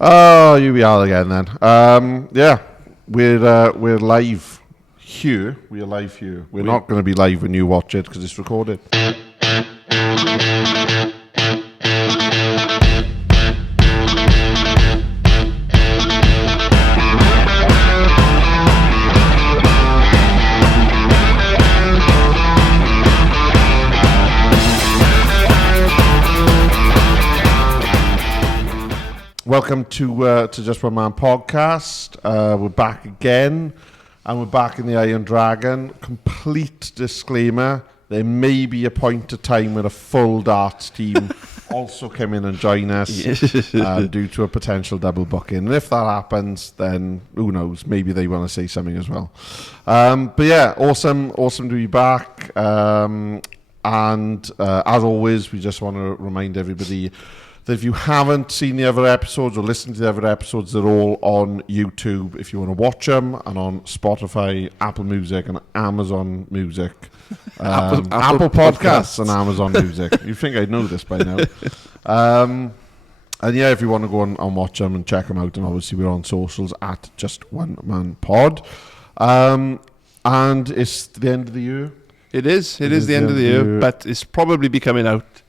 Oh, you be all again then. Yeah, we're live here. We're live here. We're not going to be live when you watch it because it's recorded. Welcome to Just One Man podcast. We're back again, and we're back in the Iron Dragon. Complete disclaimer: there may be a point of time where a full darts team also come in and join us due to a potential double booking. And if that happens, then who knows? Maybe they want to say something as well. But yeah, awesome to be back. And as always, we just want to remind everybody that if you haven't seen the other episodes or listened to the other episodes, they're all on YouTube if you want to watch them, and on Spotify, Apple Music, and Amazon Music. Apple Podcasts and Amazon Music. You'd think I'd know this by now. And yeah, if you want to go and watch them and check them out, and obviously we're on socials at Just One Man Pod. And it's the end of the year. It is the end of the year, but it's probably be coming out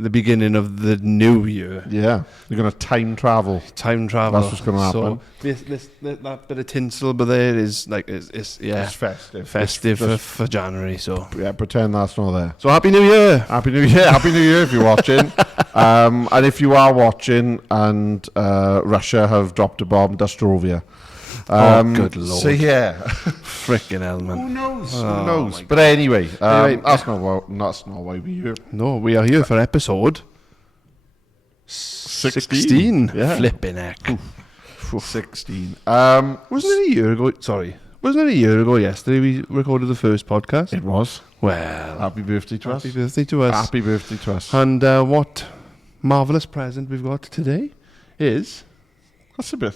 the beginning of the new year. Yeah, you're going to time travel. That's what's going to happen. So that bit of tinsel, but there is like it's festive for January. So yeah, pretend that's not there. So happy New Year! Happy New Year if you're watching. And if you are watching, and Russia have dropped a bomb, Dustrovia. Good lord! So yeah, freaking hell, man. Who knows? But anyway, that's not why we're here. No, we are here for episode 16. Yeah. Flipping heck. 16. Wasn't it a year ago? Sorry, wasn't it a year ago yesterday we recorded the first podcast? It was. Well, happy birthday to us. Happy birthday to us. Happy birthday to us. And what marvellous present we've got today is... That's a bit...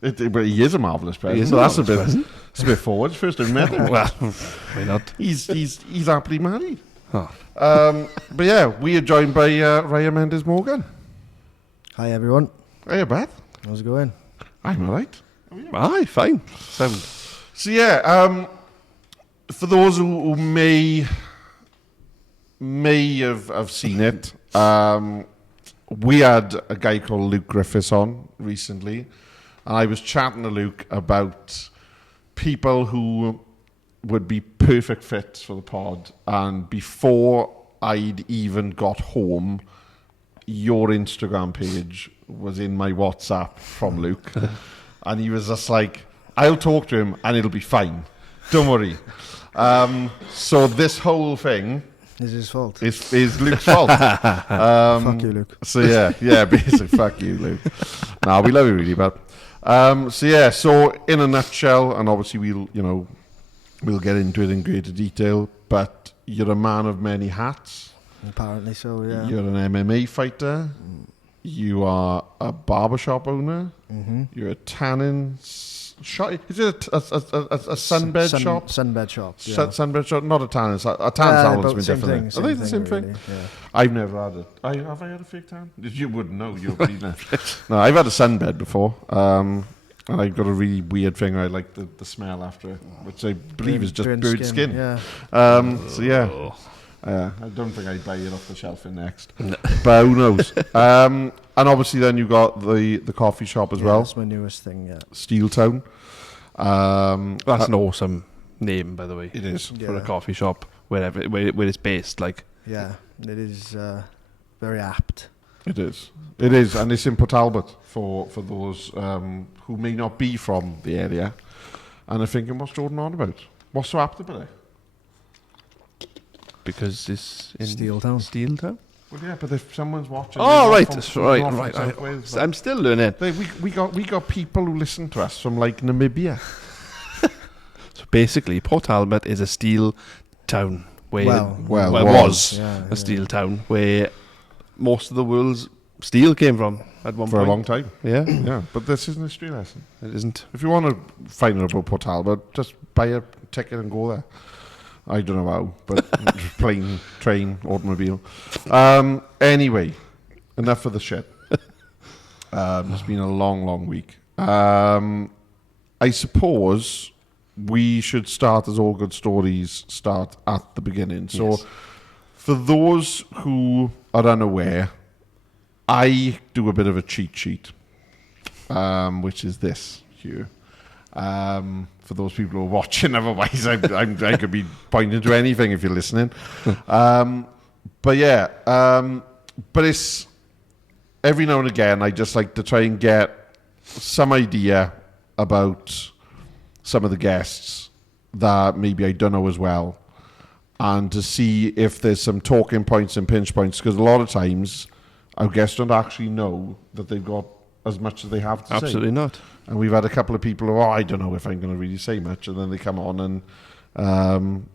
But he is a marvellous present. That's a bit forward. First time we met him. Well, why not? He's happily married. Oh. But yeah, we are joined by Ryan Mendez Morgan. Hi everyone. Hey, Beth. How's it going? I'm alright. Aye, fine. Sound. So yeah, for those who may have seen it, we had a guy called Luke Griffiths on recently. And I was chatting to Luke about people who would be perfect fits for the pod. And before I'd even got home, your Instagram page was in my WhatsApp from Luke. And he was just like, I'll talk to him and it'll be fine. Don't worry. So this whole thing... Is his fault. Is Luke's fault. Fuck you, Luke. So yeah, basically, fuck you, Luke. Nah, we love you really, but... So in a nutshell, and obviously we'll get into it in greater detail, but you're a man of many hats. Apparently so, yeah. You're an MMA fighter. You are a barbershop owner. Mm-hmm. You're a tanning shop. Is it a sunbed shop? Sunbed shop, yeah. Sunbed shop, not a tanning. A tan salon's been different. Are they the same thing? Really, yeah. I've never had it. Have I had a fake tan? You wouldn't know. You're cleaner. No, I've had a sunbed before. And I've got a really weird thing. I like the smell after it, which I believe is just burnt skin. Yeah. So yeah. I don't think I'd buy it off the shelf in next. But who knows? And obviously then you got the coffee shop as well. That's my newest thing, yeah. Steel Town. That's an awesome name, by the way. It is. For a coffee shop, where it's based, like. Yeah, it is very apt. It is, and it's in Port Talbot for those who may not be from the area and are thinking, what's Jordan on about? What's so apt about it? Because it's in Steel Town. Steel Town? Well, yeah, but if someone's watching... Oh, right, I'm still learning. We got people who listen to us from, like, Namibia. So basically, Port Talbot is a steel town. Well, was a steel town where most of the world's steel came from at one point. For a long time. Yeah. Yeah, but this isn't a history lesson. It isn't. If you want to find out about Port Talbot, just buy a ticket and go there. I don't know how, but plane, train, automobile. Anyway, enough of the shit. It's been a long, long week. I suppose we should start, as all good stories start at the beginning. So, Yes. for those who are unaware, I do a bit of a cheat sheet, which is this here. For those people who are watching, otherwise I could be pointing to anything if you're listening. But it's every now and again I just like to try and get some idea about some of the guests that maybe I don't know as well, and to see if there's some talking points and pinch points, because a lot of times our guests don't actually know that they've got as much as they have to say. Absolutely not. And we've had a couple of people who, I don't know if I'm going to really say much, and then they come on and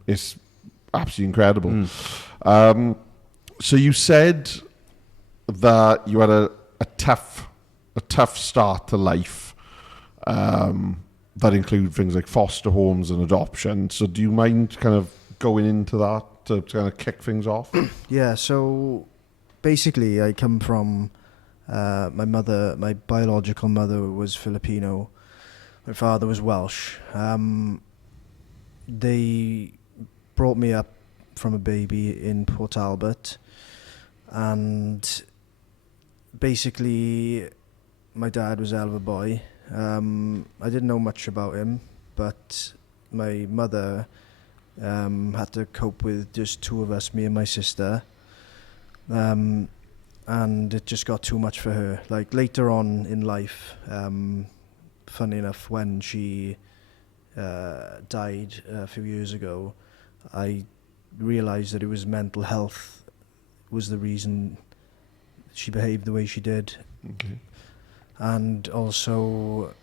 it's absolutely incredible. So you said that you had a tough start to life, that include things like foster homes and adoption. So do you mind kind of going into that to kind of kick things off? Yeah, so basically I come from my biological mother was Filipino. My father was Welsh. They brought me up from a baby in Port Talbot, and basically my dad was a hell of a boy. I didn't know much about him, but my mother had to cope with just two of us, me and my sister. And it just got too much for her. Like later on in life, funny enough, when she died a few years ago, I realised that it was mental health was the reason she behaved the way she did. Okay. And also,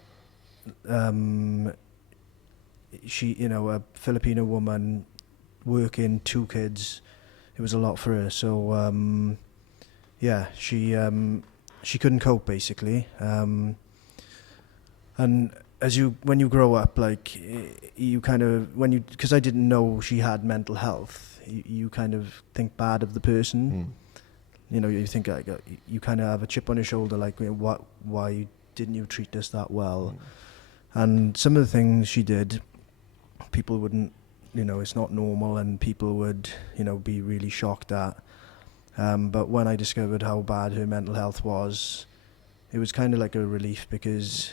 she, a Filipino woman working, 2 kids, it was a lot for her. So, she couldn't cope basically. And when you grow up, like you kind of, because I didn't know she had mental health, you kind of think bad of the person. You think like you kind of have a chip on your shoulder, like why didn't you treat us that well? And some of the things she did, people wouldn't, it's not normal, and people would, be really shocked at. But when I discovered how bad her mental health was, it was kind of like a relief, because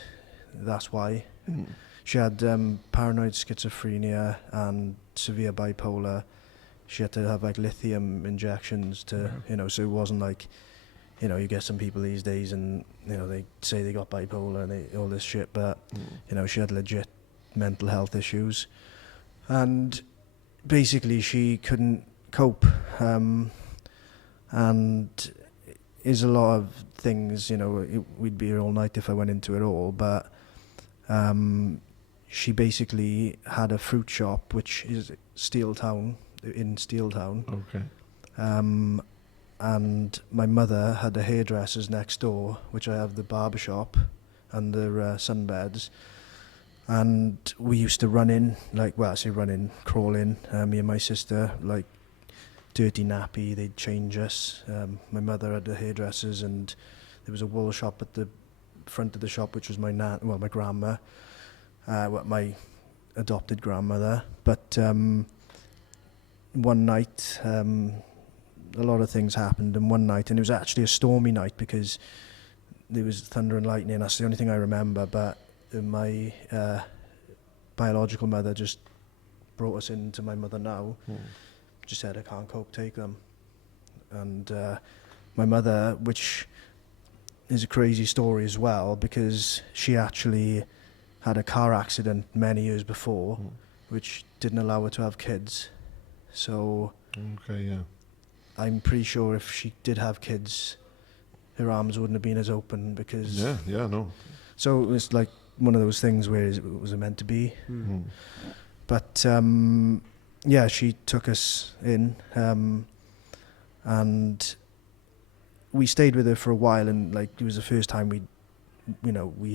that's why. She had paranoid schizophrenia and severe bipolar. She had to have like lithium injections to, so it wasn't like, you get some people these days and, they say they got bipolar and all this shit, but, she had legit mental health issues. And basically she couldn't cope. And there's a lot of things, we'd be here all night if I went into it all, but she basically had a fruit shop, which is in Steeltown. Okay. And my mother had a hairdresser's next door, which I have the barber shop and the sunbeds. And we used to run in, crawl in, me and my sister, like dirty nappy, they'd change us. My mother had the hairdressers, and there was a wool shop at the front of the shop, which was my grandma, my adopted grandmother. But one night, a lot of things happened, and one night, and it was actually a stormy night because there was thunder and lightning. That's the only thing I remember, but my biological mother just brought us into my mother now. Just said, I can't cope, take them. And my mother, which is a crazy story as well, because she actually had a car accident many years before, which didn't allow her to have kids. So Okay, yeah. I'm pretty sure if she did have kids, her arms wouldn't have been as open, because... Yeah, no. So it was like one of those things where it was meant to be. But she took us in, and we stayed with her for a while, and like it was the first time we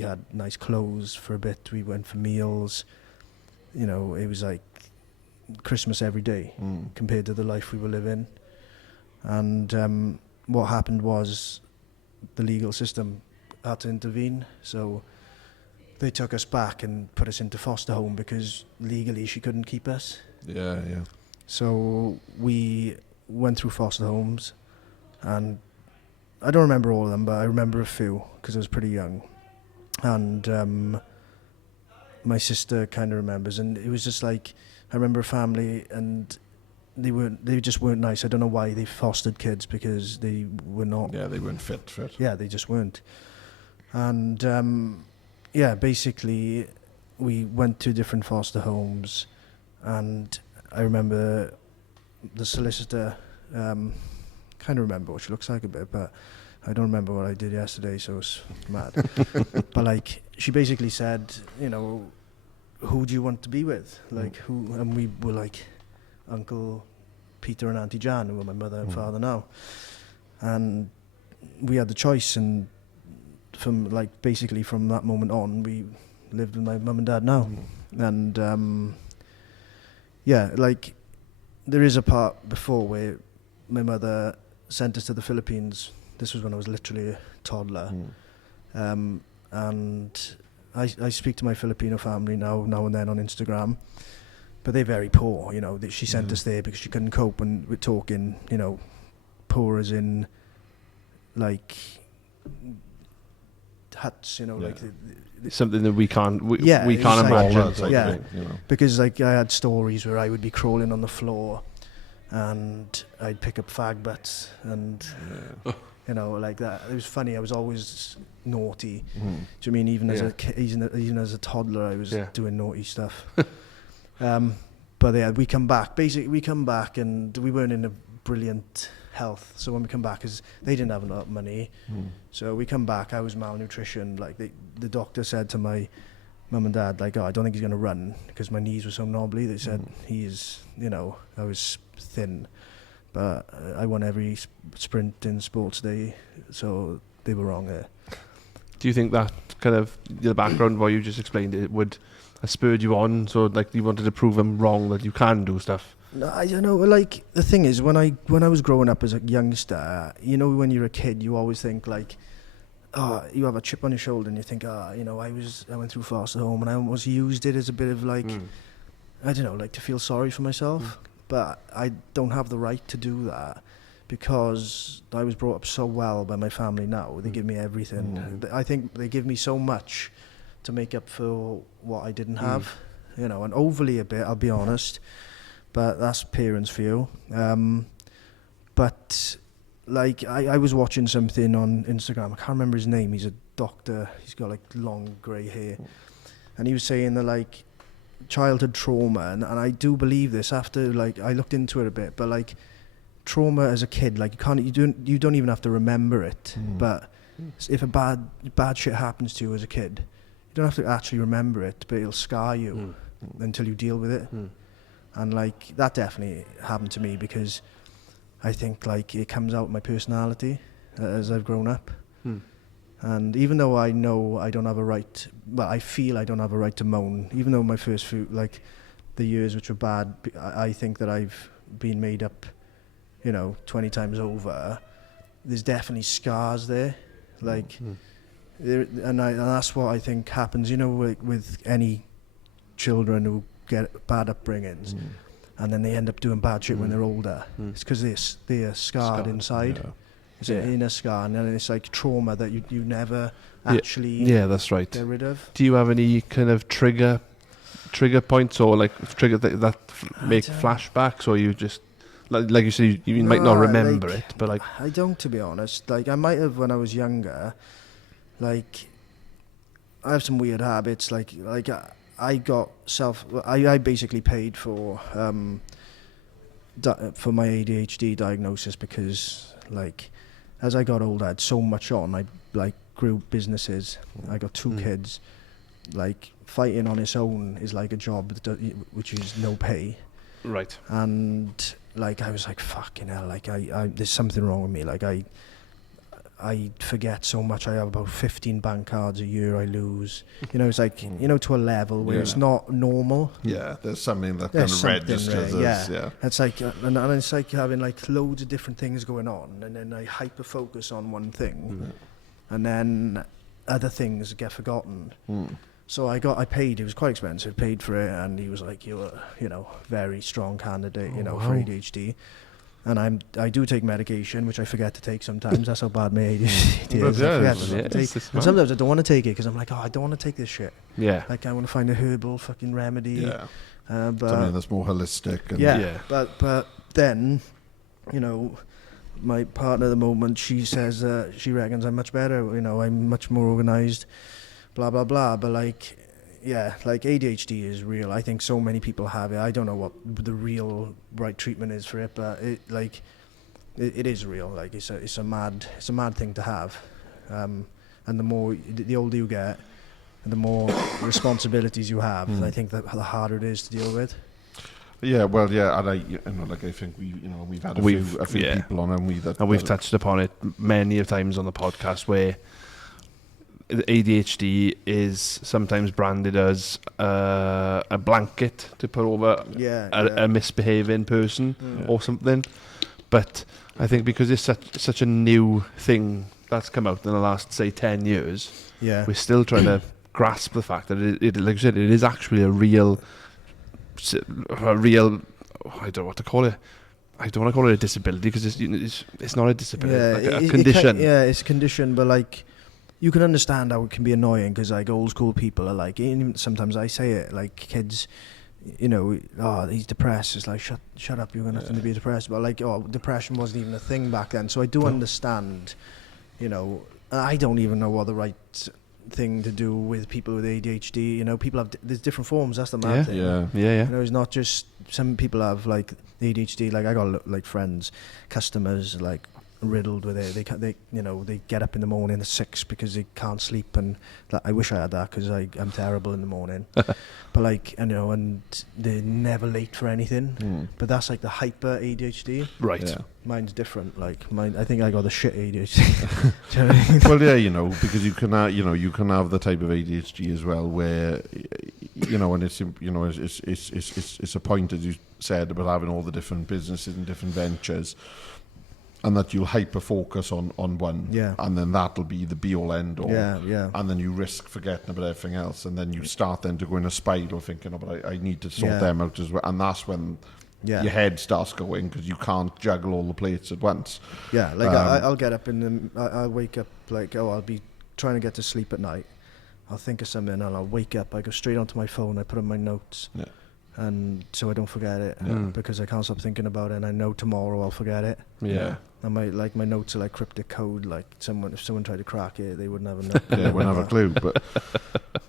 had nice clothes for a bit. We went for meals. It was like Christmas every day compared to the life we were living. And what happened was the legal system had to intervene. So they took us back and put us into foster home because legally she couldn't keep us. Yeah. So we went through foster homes, and I don't remember all of them, but I remember a few because I was pretty young. And my sister kind of remembers, and it was just like, I remember a family, and they just weren't nice. I don't know why they fostered kids, because they were not. Yeah, they weren't fit for it. Yeah, they just weren't. And basically we went to different foster homes, and I remember the solicitor, kind of remember what she looks like a bit, but I don't remember what I did yesterday, so it's mad. But like, she basically said, you know, who do you want to be with? Like, who? And we were like, Uncle Peter and Auntie Jan, who are my mother and father now. And we had the choice, and from that moment on, we lived with my mum and dad now. And like, there is a part before where my mother sent us to the Philippines. This was when I was literally a toddler. And I speak to my Filipino family now and then on Instagram, but they're very poor, you know. She sent us there because she couldn't cope, and we're talking, you know, poor as in like huts, you know, like something that we can't imagine. You know. Because like, I had stories where I would be crawling on the floor and I'd pick up fag butts and you know, like that. It was funny. I was always naughty. Do you mean even as a toddler, I was doing naughty stuff. But yeah, we come back and we weren't in a brilliant health. So when we come back, because they didn't have enough money, so we come back, I was malnutrition. Like, the doctor said to my mum and dad, like, oh, I don't think he's going to run, because my knees were so knobbly. They said he's, you know, I was thin, but I won every sprint in sports day, so they were wrong there. Do you think that kind of the background what you just explained, it would have spurred you on, so like you wanted to prove them wrong that you can do stuff? No, I don't know. Like, the thing is, when I was growing up as a youngster, you know, when you're a kid, you always think like, oh, you have a chip on your shoulder, and you think, you know, I went through foster home, and I almost used it as a bit of like, I don't know, like to feel sorry for myself. But I don't have the right to do that, because I was brought up so well by my family now. They give me everything. I think they give me so much to make up for what I didn't have, you know, and overly a bit, I'll be honest. But that's parents for you. But like, I was watching something on Instagram. I can't remember his name. He's a doctor. He's got like long grey hair. And he was saying that like childhood trauma, and I do believe this after like I looked into it a bit, but like trauma as a kid, like you don't even have to remember it. But if a bad shit happens to you as a kid, you don't have to actually remember it, but it'll scar you until you deal with it. And like, that definitely happened to me, because I think like it comes out in my personality as I've grown up. And even though I know I don't have a right, well, I feel I don't have a right to moan, even though my first few, like the years which were bad, I think that I've been made up, you know, 20 times over. There's definitely scars there, like, and that's what I think happens, you know, with any children who get bad upbringings, and then they end up doing bad shit when they're older. It's because they're scarred inside. Yeah. It's an inner scar, and then it's like trauma that you never actually that's right. get rid of. Do you have any kind of trigger points, or like trigger that make flashbacks, or you just like you said, you might not remember it, but like, I don't, to be honest. Like, I might have when I was younger. Like, I have some weird habits. Like I basically paid for my ADHD diagnosis, because like, as I got older, I had so much on. I like grew businesses. I got 2 kids. Like, fighting on its own is like a job which is no pay. Right. And like, I was like, fucking hell. Like, I there's something wrong with me. Like, I forget so much. I have about 15 bank cards a year I lose. You know, it's like, you know, to a level where it's not normal. Yeah, there's something that kind of registers as, It's like, and it's like having like loads of different things going on, and then I hyper focus on one thing, and then other things get forgotten. So I paid, it was quite expensive, paid for it, and he was like, you're, very strong candidate, for ADHD. And I do take medication, which I forget to take sometimes. That's how bad my ADHD is. I forget to take. And sometimes I don't want to take it because I'm like, I don't want to take this shit. Yeah. Like, I want to find a herbal fucking remedy. Yeah. But Something that's more holistic. And yeah. But then, my partner at the moment, she says she reckons I'm much better. I'm much more organised. Blah blah blah. But like ADHD is real. I think so many people have it. I don't know what the real right treatment is for it, but it is real. Like it's a mad thing to have. And the older you get, the more responsibilities you have. I think that the harder it is to deal with. Yeah, well, yeah, and I think we've had a few people on, and we've touched upon it many of times on the podcast where ADHD is sometimes branded as a blanket to put over a misbehaving person or something. But I think because it's such a new thing that's come out in the last, say, 10 years, we're still trying to grasp the fact that it, like you said, it is actually a real, I don't know what to call it. I don't want to call it a disability because it's not a disability, like a condition. It's a condition, but like, you can understand how it can be annoying because like old school people are like, even sometimes I say it, like kids, he's depressed. It's like, shut up, you've got nothing to be depressed. But like, depression wasn't even a thing back then. So I do understand, I don't even know what the right thing to do with people with ADHD. People there's different forms. That's the mad thing. Yeah. It's not just, some people have like ADHD. Like I got like friends, customers, like riddled with it. They get up in the morning at 6 because they can't sleep, and I wish I had that because I'm terrible in the morning. But like, and they're never late for anything. But that's like the hyper ADHD. Right. Yeah. Mine's different. Like mine, I think I got the shit ADHD. Do you know what I mean? Well, yeah, because you can have the type of ADHD as well where, and it's a point, as you said, about having all the different businesses and different ventures, and that you'll hyper focus on one, and then that'll be the be all end all, and then you risk forgetting about everything else, and then you start then to go in a spiral thinking, but I need to sort them out as well, and that's when your head starts going because you can't juggle all the plates at once. Yeah, like I'll get up I'll wake up like, I'll be trying to get to sleep at night. I'll think of something and I'll wake up. I go straight onto my phone. I put in my notes. Yeah. And so I don't forget it because I can't stop thinking about it, and I know tomorrow I'll forget it. Yeah. And my notes are like cryptic code. Like if someone tried to crack it, they wouldn't have a note. They wouldn't have a clue. But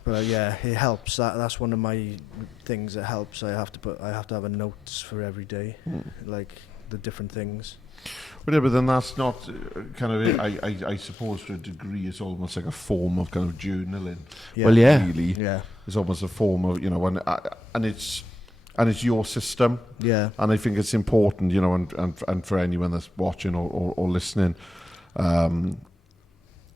it helps. That's one of my things that helps. I have to have a notes for every day, like the different things. But then that's not kind of. I suppose to a degree, it's almost like a form of kind of journaling. Yeah. Well, yeah, really. Yeah. It's almost a form of and it's your system. Yeah. And I think it's important, and for anyone that's watching or listening,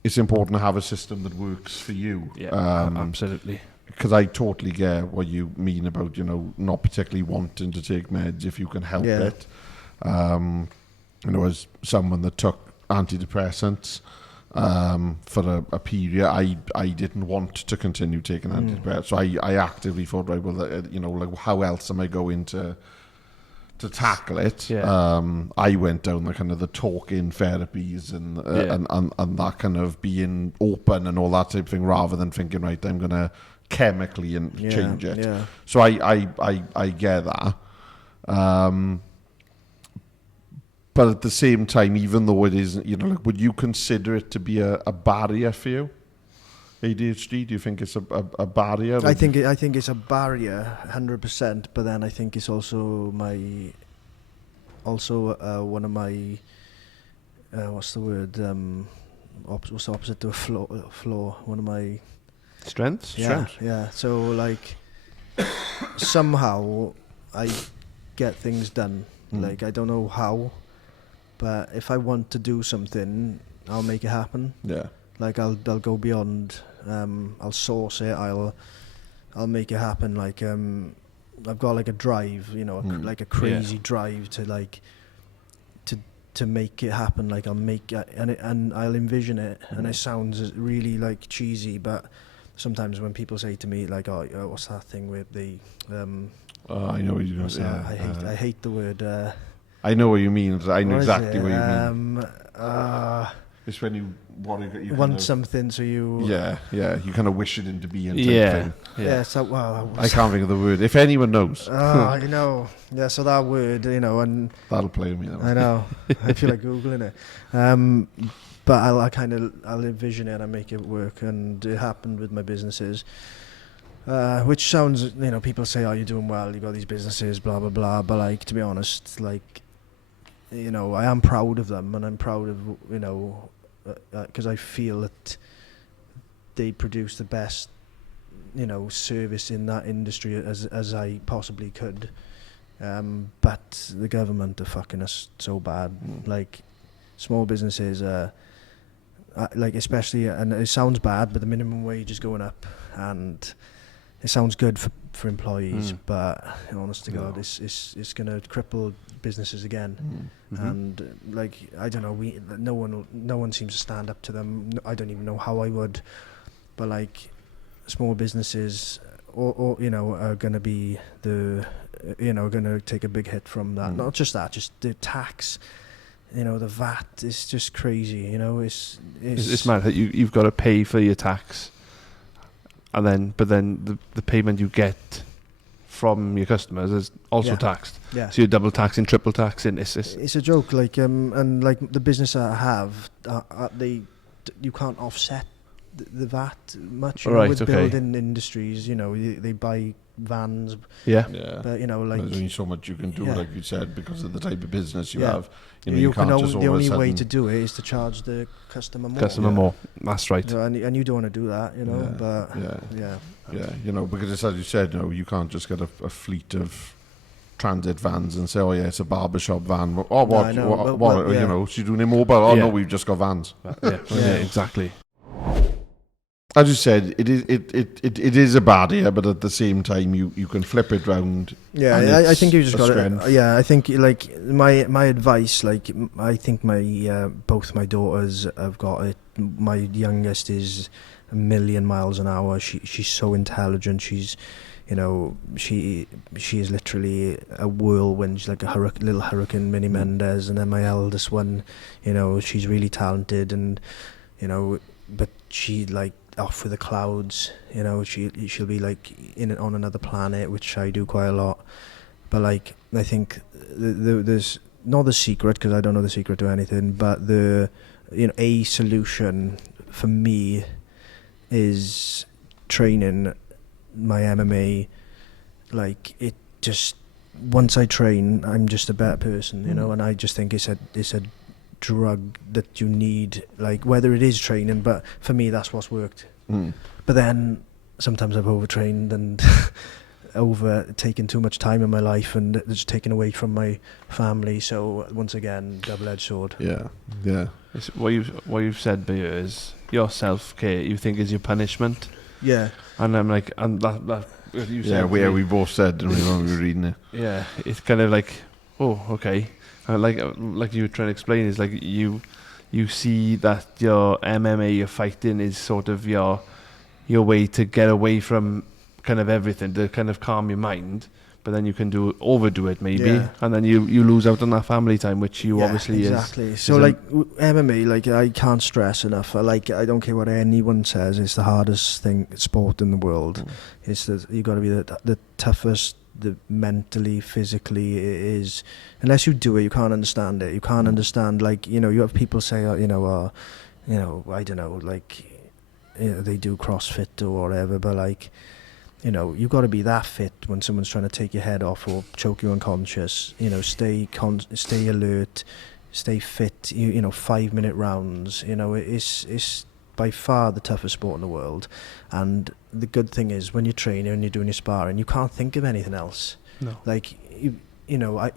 it's important to have a system that works for you. Yeah, absolutely. Because I totally get what you mean about, not particularly wanting to take meds if you can help it. As someone that took antidepressants for a period, I didn't want to continue taking antidepressants. So I actively thought, right, well, like how else am I going to tackle it? Yeah. I went down the kind of the talking therapies and that kind of being open and all that type of thing, rather than thinking, right, I'm going to chemically change it. Yeah. So I get that. But at the same time, even though it isn't, would you consider it to be a barrier for you? ADHD, do you think it's a barrier? I think it's a barrier, 100%. But then I think it's also one of my what's the word? What's the opposite to a flaw? One of my strengths. Yeah. So like somehow I get things done. Like I don't know how. But if I want to do something, I'll make it happen. Yeah. Like I'll go beyond. I'll source it. I'll make it happen. Like I've got like a drive, like a crazy drive to to make it happen. Like I'll make it, and I'll envision it, and it sounds really like cheesy, but sometimes when people say to me like, "Oh, what's that thing with the?" I know what you know. Yeah, I hate the word. I know what you mean. I know exactly what you mean. It's when you want something, so you you kind of wish it into being. So I can't think of the word. If anyone knows, you know, so that word, you know, and that'll play with me. I know. I feel like googling it, but I'll envision it and make it work, and it happened with my businesses. Which sounds, you know, people say, "Oh, you're doing well. You got these businesses, blah blah blah." But like, to be honest, like, you know, I am proud of them, and I'm proud of, you know, because I feel that they produce the best, you know, service in that industry as I possibly could. But the government are fucking us so bad. Like, small businesses, like especially, and it sounds bad, but the minimum wage is going up, and it sounds good for employees, but honest to God, it's going to cripple businesses again. And like, I don't know, no one seems to stand up to them. I don't even know how I would, but like, small businesses, or you know, are going to be going to take a big hit from that. Not just that, just the tax. You know, the VAT is just crazy. You know, it's mad that you've got to pay for your tax. But then the payment you get from your customers is also taxed. Yeah. So you're double taxing, triple taxing. It's a joke. Like and like the business I have, you can't offset the VAT much. You know, with building industries, you know, they buy vans. Yeah. But you know, like, there's only so much you can do, like you said, because of the type of business you have. You know, you can't just the only way to do it is to charge the customer more. That's right. So, and you don't want to do that, you know. But you know, because it's, as you said, you know, you can't just get a fleet of transit vans and say, "Oh yeah, it's a barbershop van." Oh, what? You know, she's doing immobile. Oh no, we've just got vans. Exactly. As you said, it is a bad year, but at the same time, you can flip it round. Yeah, I think you just got it. Yeah, I think like my advice, like I think my both my daughters have got it. My youngest is 1,000,000 miles an hour. She's so intelligent. She's, you know, she is literally a whirlwind. She's like a little hurricane, Mini Mendez. And then my eldest one, you know, she's really talented, and you know, but she like off with the clouds, you know, she'll be like on another planet, which I do quite a lot. But like, I think there's not the secret, because I don't know the secret to anything, but a solution for me is training my MMA. Like, it just, once I train, I'm just a better person, you know, and I just think it's a drug that you need, like, whether it is training, but for me that's what's worked. But then sometimes I've overtrained and taken too much time in my life, and it's taken away from my family. So once again, double-edged sword. It's what you've said here is your self-care you think is your punishment. And I'm like, and that you said, we both said when we were reading it. It's kind of like, oh, okay. Like you were trying to explain, is like you see that your MMA, your fighting, is sort of your way to get away from kind of everything, to kind of calm your mind, but then you can overdo it maybe, and then you lose out on that family time, which you obviously exactly. So like MMA, like I can't stress enough. I don't care what anyone says, it's the hardest sport in the world. It's you got to be the toughest. The mentally, physically, it is. Unless you do it, you can't understand it. You can't understand, like, you know, you have people say, I don't know, like, you know, they do CrossFit or whatever, but like, you know, you got to be that fit when someone's trying to take your head off or choke you unconscious. You know, stay alert, stay fit. You know, 5-minute rounds. You know, it's by far the toughest sport in the world. And the good thing is, when you're training and you're doing your sparring, you can't think of anything else. No. Like, you know,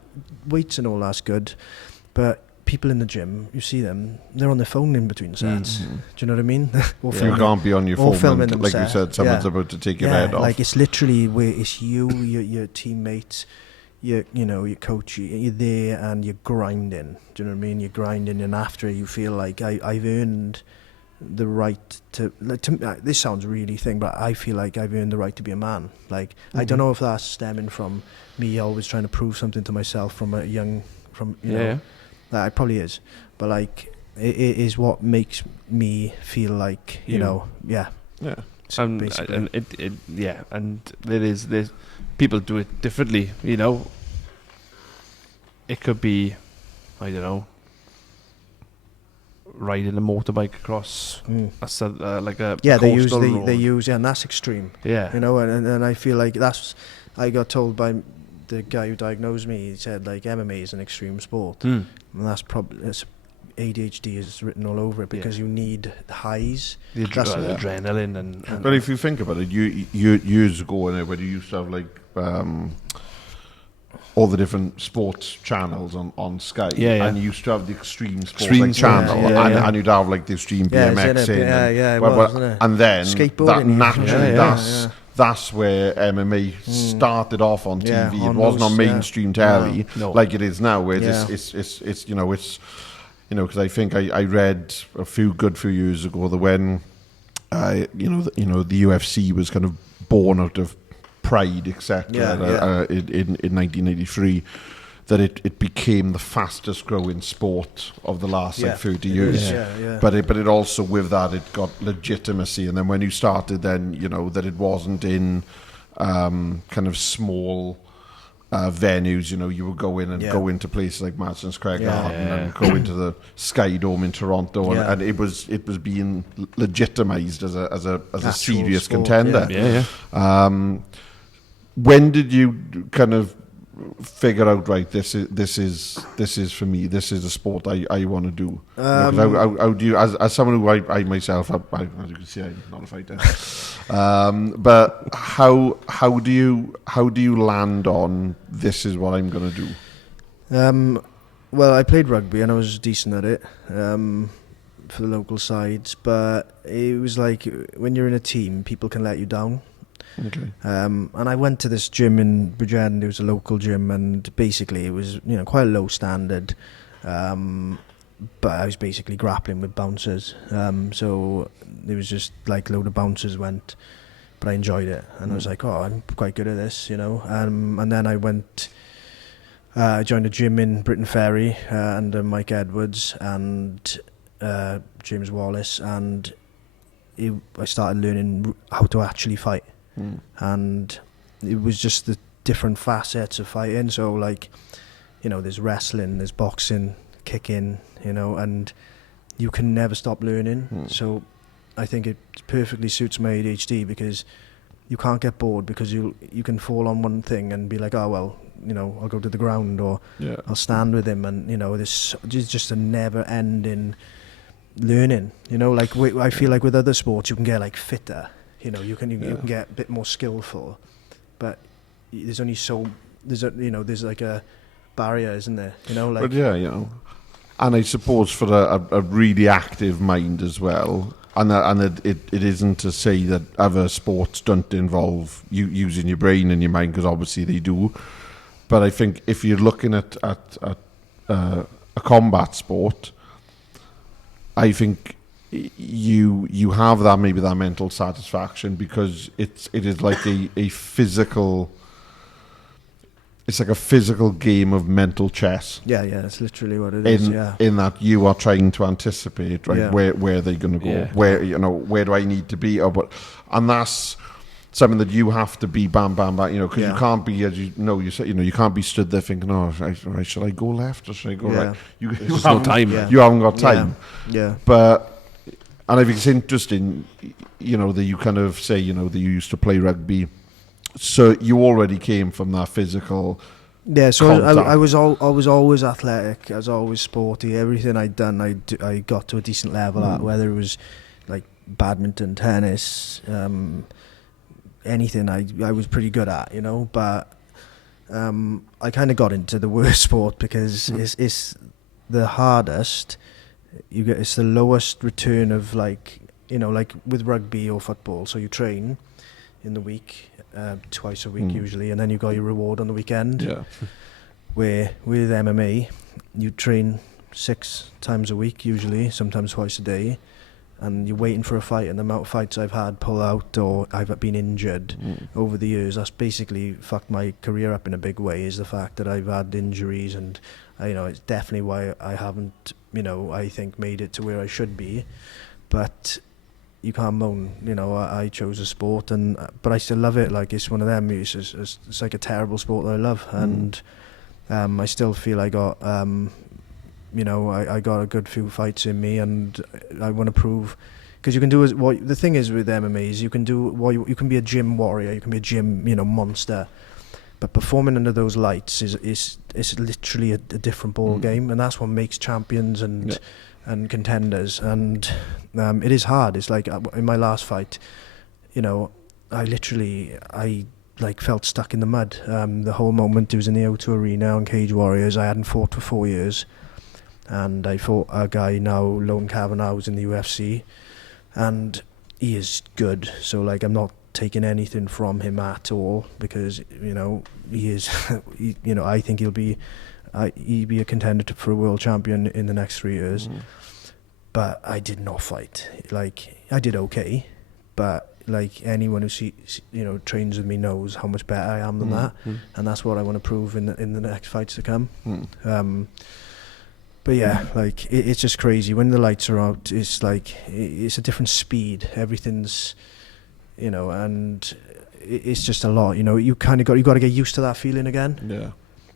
weights and all that's good, but people in the gym, you see them, they're on their phone in between sets. Do you know what I mean? You can't be on your phone filming like you said, someone's about to take your head off. Like, it's literally where it's you, your teammates, you know, your coach, you're there and you're grinding. Do you know what I mean? You're grinding, and after you feel like I've earned the right to this sounds really thing, but I feel like I've earned the right to be a man. Like, I don't know if that's stemming from me always trying to prove something to myself from you know, that it probably is, but like it is what makes me feel like, you know, so and there's people do it differently, you know. It could be, I don't know, riding a motorbike across like a they coastal road. they use and that's extreme, you know, and I feel like I got told by the guy who diagnosed me, he said like MMA is an extreme sport, and that's probably ADHD is written all over it, because you need highs, the adrenaline and but if you think about it, you years ago when you used to have like all the different sports channels on Sky, and you used to have the extreme sports channel, and you'd have like the extreme BMX and then that naturally that's where MMA started off on TV. It wasn't on mainstream telly like it is now, where it's you know, it's, you know, because I think I read a few years ago that when you know the UFC was kind of born out of Pride, etc. In 1983, that it became the fastest growing sport of the last like 30 years. But it also, with that, it got legitimacy. And then when you started, then, you know, that it wasn't in kind of small venues. You know, you would go in and go into places like Madison Square Garden and go into the Sky Dome in Toronto, and it was being legitimized as a serious sport, contender. When did you kind of figure out, right, this is for me, this is a sport I want to do? How do you, as someone who I myself, as you can see, I'm not a fighter, but how do you land on this is what I'm going to do? Well, I played rugby and I was decent at it for the local sides, but it was like when you're in a team, people can let you down. Okay. And I went to this gym in Bridgend. It was a local gym, and basically it was, you know, quite a low standard. But I was basically grappling with bouncers. So it was just like a load of bouncers went, but I enjoyed it, and I was like, oh, I'm quite good at this, you know. And then I went, I joined a gym in Britain Ferry under Mike Edwards and James Wallace, and I started learning how to actually fight. And it was just the different facets of fighting. So, like, you know, there's wrestling, there's boxing, kicking, you know, and you can never stop learning. So I think it perfectly suits my ADHD, because you can't get bored, because you can fall on one thing and be like, oh, well, you know, I'll go to the ground, or I'll stand with him, and, you know, there's just a never ending learning, you know. Like I feel like with other sports you can get like fitter, you know, you can get a bit more skillful, but there's only there's like a barrier, isn't there? You know, like. But you know, and I suppose for a really active mind as well, and it isn't to say that other sports don't involve you using your brain and your mind, because obviously they do. But I think if you're looking at a combat sport, I think you have that, maybe that mental satisfaction, because it is like a physical. It's like a physical game of mental chess. Yeah, that's literally what it is. In that you are trying to anticipate, right, where they're going to go, where do I need to be, and that's something that you have to be bam, you know, because you can't be, as you know, you can't be stood there thinking, oh, right, should I go left or should I go right? There's no time. You haven't got time. Yeah. But, and I think it's interesting, you know, that you kind of say, you know, that you used to play rugby, so you already came from that physical. Yeah, so I was always athletic. I was always sporty. Everything I'd done, I got to a decent level at, whether it was like badminton, tennis, anything I was pretty good at, you know. But I kind of got into the worst sport, because it's the hardest. It's the lowest return of, like, you know, like with rugby or football. So you train, in the week, twice a week usually, and then you got your reward on the weekend. Yeah. Where with MMA, you train 6 times a week usually, sometimes twice a day, and you're waiting for a fight. And the amount of fights I've had pull out or I've been injured over the years, that's basically fucked my career up in a big way, is the fact that I've had injuries. And it's definitely why I haven't, I think, made it to where I should be. But you can't moan, I chose a sport, but I still love it. Like, it's one of them, it's like a terrible sport that I love. And I still feel I got, I got a good few fights in me, and I want to prove, because you can do what the thing is with MMA is you can do what you can be a gym warrior, you can be a gym monster, but performing under those lights is literally a different ball game, and that's what makes champions and contenders. And it is hard. It's like in my last fight, I felt stuck in the mud. The whole moment, it was in the O2 Arena on Cage Warriors. I hadn't fought for 4 years, and I fought a guy now, Lone Kavanagh, who's in the UFC, and he is good. So I'm not taking anything from him at all, because he is. I think he'll be a contender for a world champion in the next 3 years. But I did not fight. I did okay, but anyone who trains with me knows how much better I am than that, and that's what I want to prove in the next fights to come. But yeah, it's just crazy when the lights are out. It's it's a different speed. Everything's, and it's just a lot. You kind of got to get used to that feeling again.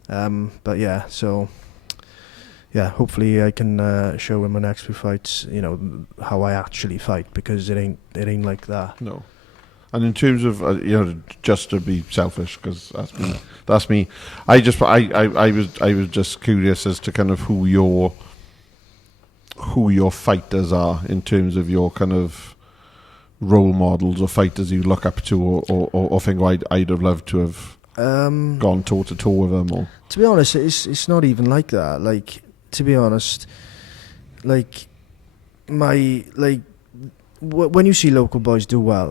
Yeah. But yeah, so. Yeah, hopefully I can show in my next few fights, how I actually fight, because it ain't like that. No. And in terms of just to be selfish, because that's me. I was just curious as to kind of who your fighters are, in terms of your kind of role models or fighters you look up to, or think I'd have loved to have gone toe to toe with them. Or to be honest, it's not even like that. To be honest, when you see local boys do well,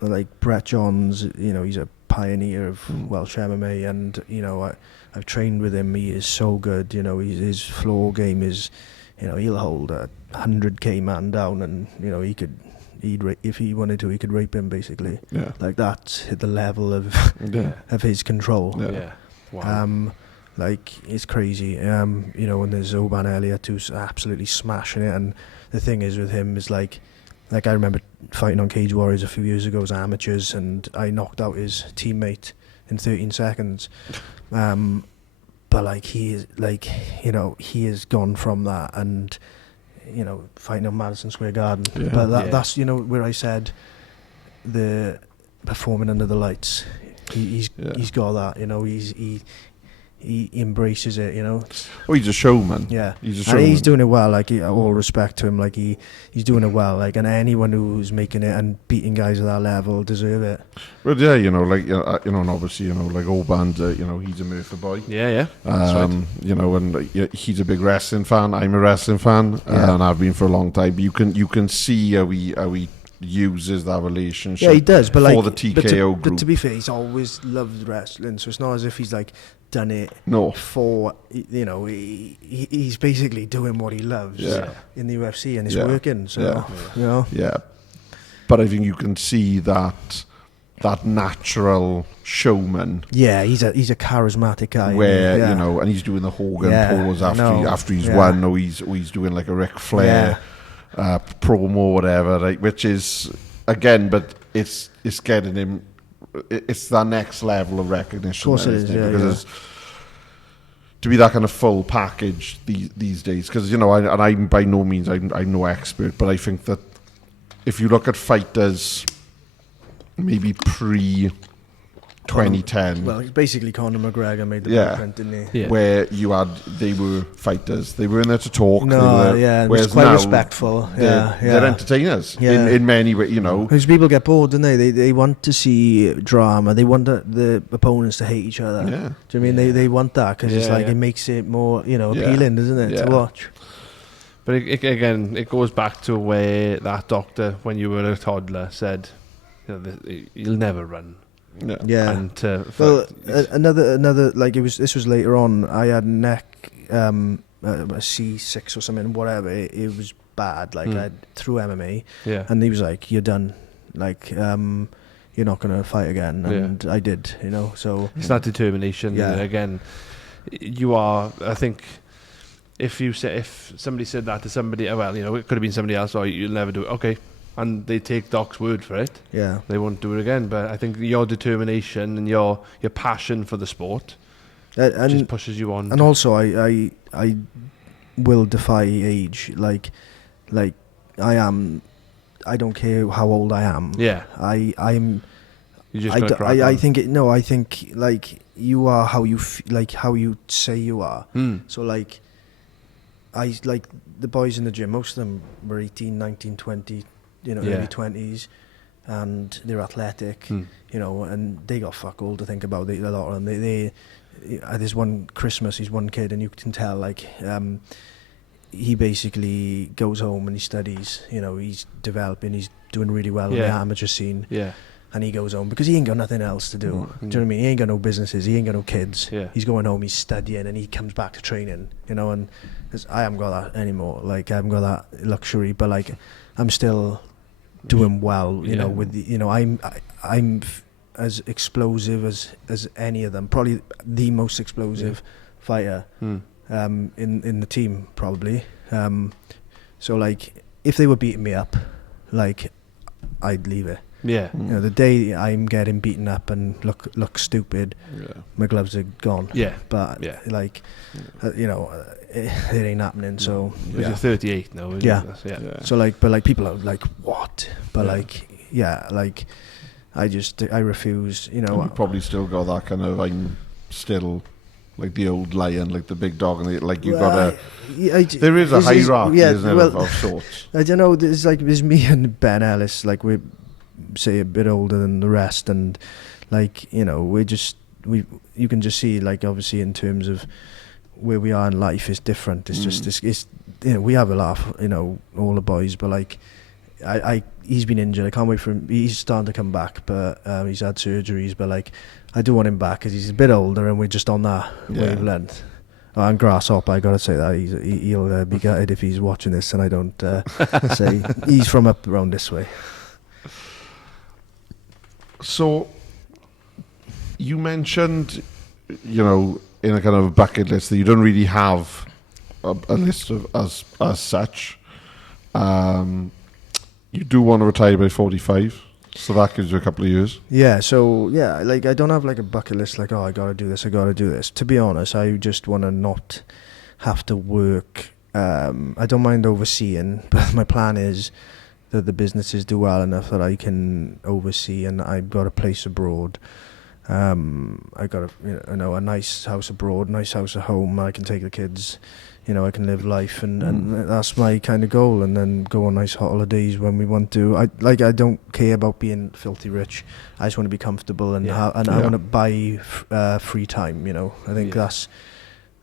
like Brett Johns, he's a pioneer of Welsh MMA, and I've trained with him. He is so good. His floor game is, he'll hold a 100k man down, and if he wanted to, he could rape him basically. Yeah. That's the level of his control. Yeah. Wow. It's crazy. And there's Oban Elliott, who's absolutely smashing it. And the thing is with him is I remember fighting on Cage Warriors a few years ago as amateurs, and I knocked out his teammate in 13 seconds. But he is he has gone from that, and fighting on Madison Square Garden. Yeah. But that's where I said the performing under the lights. He's got that. He embraces it, Well, he's a showman. Yeah, he's a showman. And he's doing it well. All respect to him. He's doing it well. And anyone who's making it and beating guys at that level deserve it. Well, yeah, and obviously, Oban's, he's a Murphy boy. Yeah. That's right. And he's a big wrestling fan. I'm a wrestling fan, and I've been for a long time. You can see how he uses that relationship. Yeah, he does. But for the TKO group. But to be fair, he's always loved wrestling. So it's not as if he's done it for he's basically doing what he loves in the UFC, and it's working. So but I think you can see that natural showman. Yeah, he's a charismatic guy. Where and he's doing the Hogan pose after he's won, or he's doing a Ric Flair promo or whatever, which is again, but it's getting him. It's that next level of recognition. Of course it is, because to be that kind of full package these days. Because I'm by no means I'm no expert, but I think that if you look at fighters, maybe pre 2010. Well, basically Conor McGregor made the blueprint, didn't he? Yeah. Where they were fighters. They were in there to talk. It was quite respectful. They're entertainers in many ways, Because people get bored, don't they? They want to see drama. They want the opponents to hate each other. Yeah. Do you mean they want that? Because it makes it more, appealing, doesn't it, to watch? But it goes back to where that doctor, when you were a toddler, said, you'll never run. Yeah. And another like this was later on. I had neck a C6 or something, whatever. It was bad. Like I had through MMA. Yeah. And he was like, "You're done. Like you're not gonna fight again." And I did. So it's that determination. Yeah. Again, you are. I think if somebody said that to somebody, well, it could have been somebody else. Or you'll never do it. Okay. And they take Doc's word for it. Yeah. They won't do it again. But I think your determination and your passion for the sport just pushes you on. And also, I will defy age. Like I am. I don't care how old I am. Yeah. I'm. You're just gonna crack on. I think I think like you are how you like how you say you are. So like, I like the boys in the gym. Most of them were 18, 19, 20. Early 20s, and they're athletic, and they got fuck all to think about. A lot of them, they there's one Christmas, he's one kid, and you can tell, like, he basically goes home and he studies, he's developing, he's doing really well in the amateur scene, and he goes home because he ain't got nothing else to do. Do you know what I mean? He ain't got no businesses, he ain't got no kids. He's going home, he's studying, and he comes back to training, and I haven't got that anymore. Like, I haven't got that luxury, but like, I'm still doing well, with I'm as explosive as any of them, probably the most explosive fighter in the team, probably. So like, if they were beating me up, like, I'd leave it. The day I'm getting beaten up and look stupid, my gloves are gone. But like, it ain't happening. So you're 38 now. So like, but like, people are like, what? But like, like, I refuse. You probably still got that kind of, I'm still like the old lion, like the big dog, and like you got there is a hierarchy, isn't it, of sorts. I don't know. There's me and Ben Ellis. Like, we're say a bit older than the rest, and like, you can just see, like, obviously in terms of where we are in life is different. It's just it's we have a laugh, all the boys, but like, he's been injured. I can't wait for him. He's starting to come back, but he's had surgeries, but like, I do want him back because he's a bit older and we're just on that wavelength. And Grasshopper, I gotta say that he'll be gutted if he's watching this and I don't say he's from up around this way. So, you mentioned, in a kind of a bucket list that you don't really have a list of as such. You do want to retire by 45, so that gives you a couple of years. Like, I don't have like a bucket list, like, I gotta do this, I gotta do this. To be honest, I just want to not have to work. I don't mind overseeing, but my plan is that the businesses do well enough that I can oversee, and I've got a place abroad. I got a nice house abroad, nice house at home. I can take the kids, I can live life, and that's my kind of goal. And then go on nice holidays when we want to. I don't care about being filthy rich. I just want to be comfortable and I want to buy free time. I think that's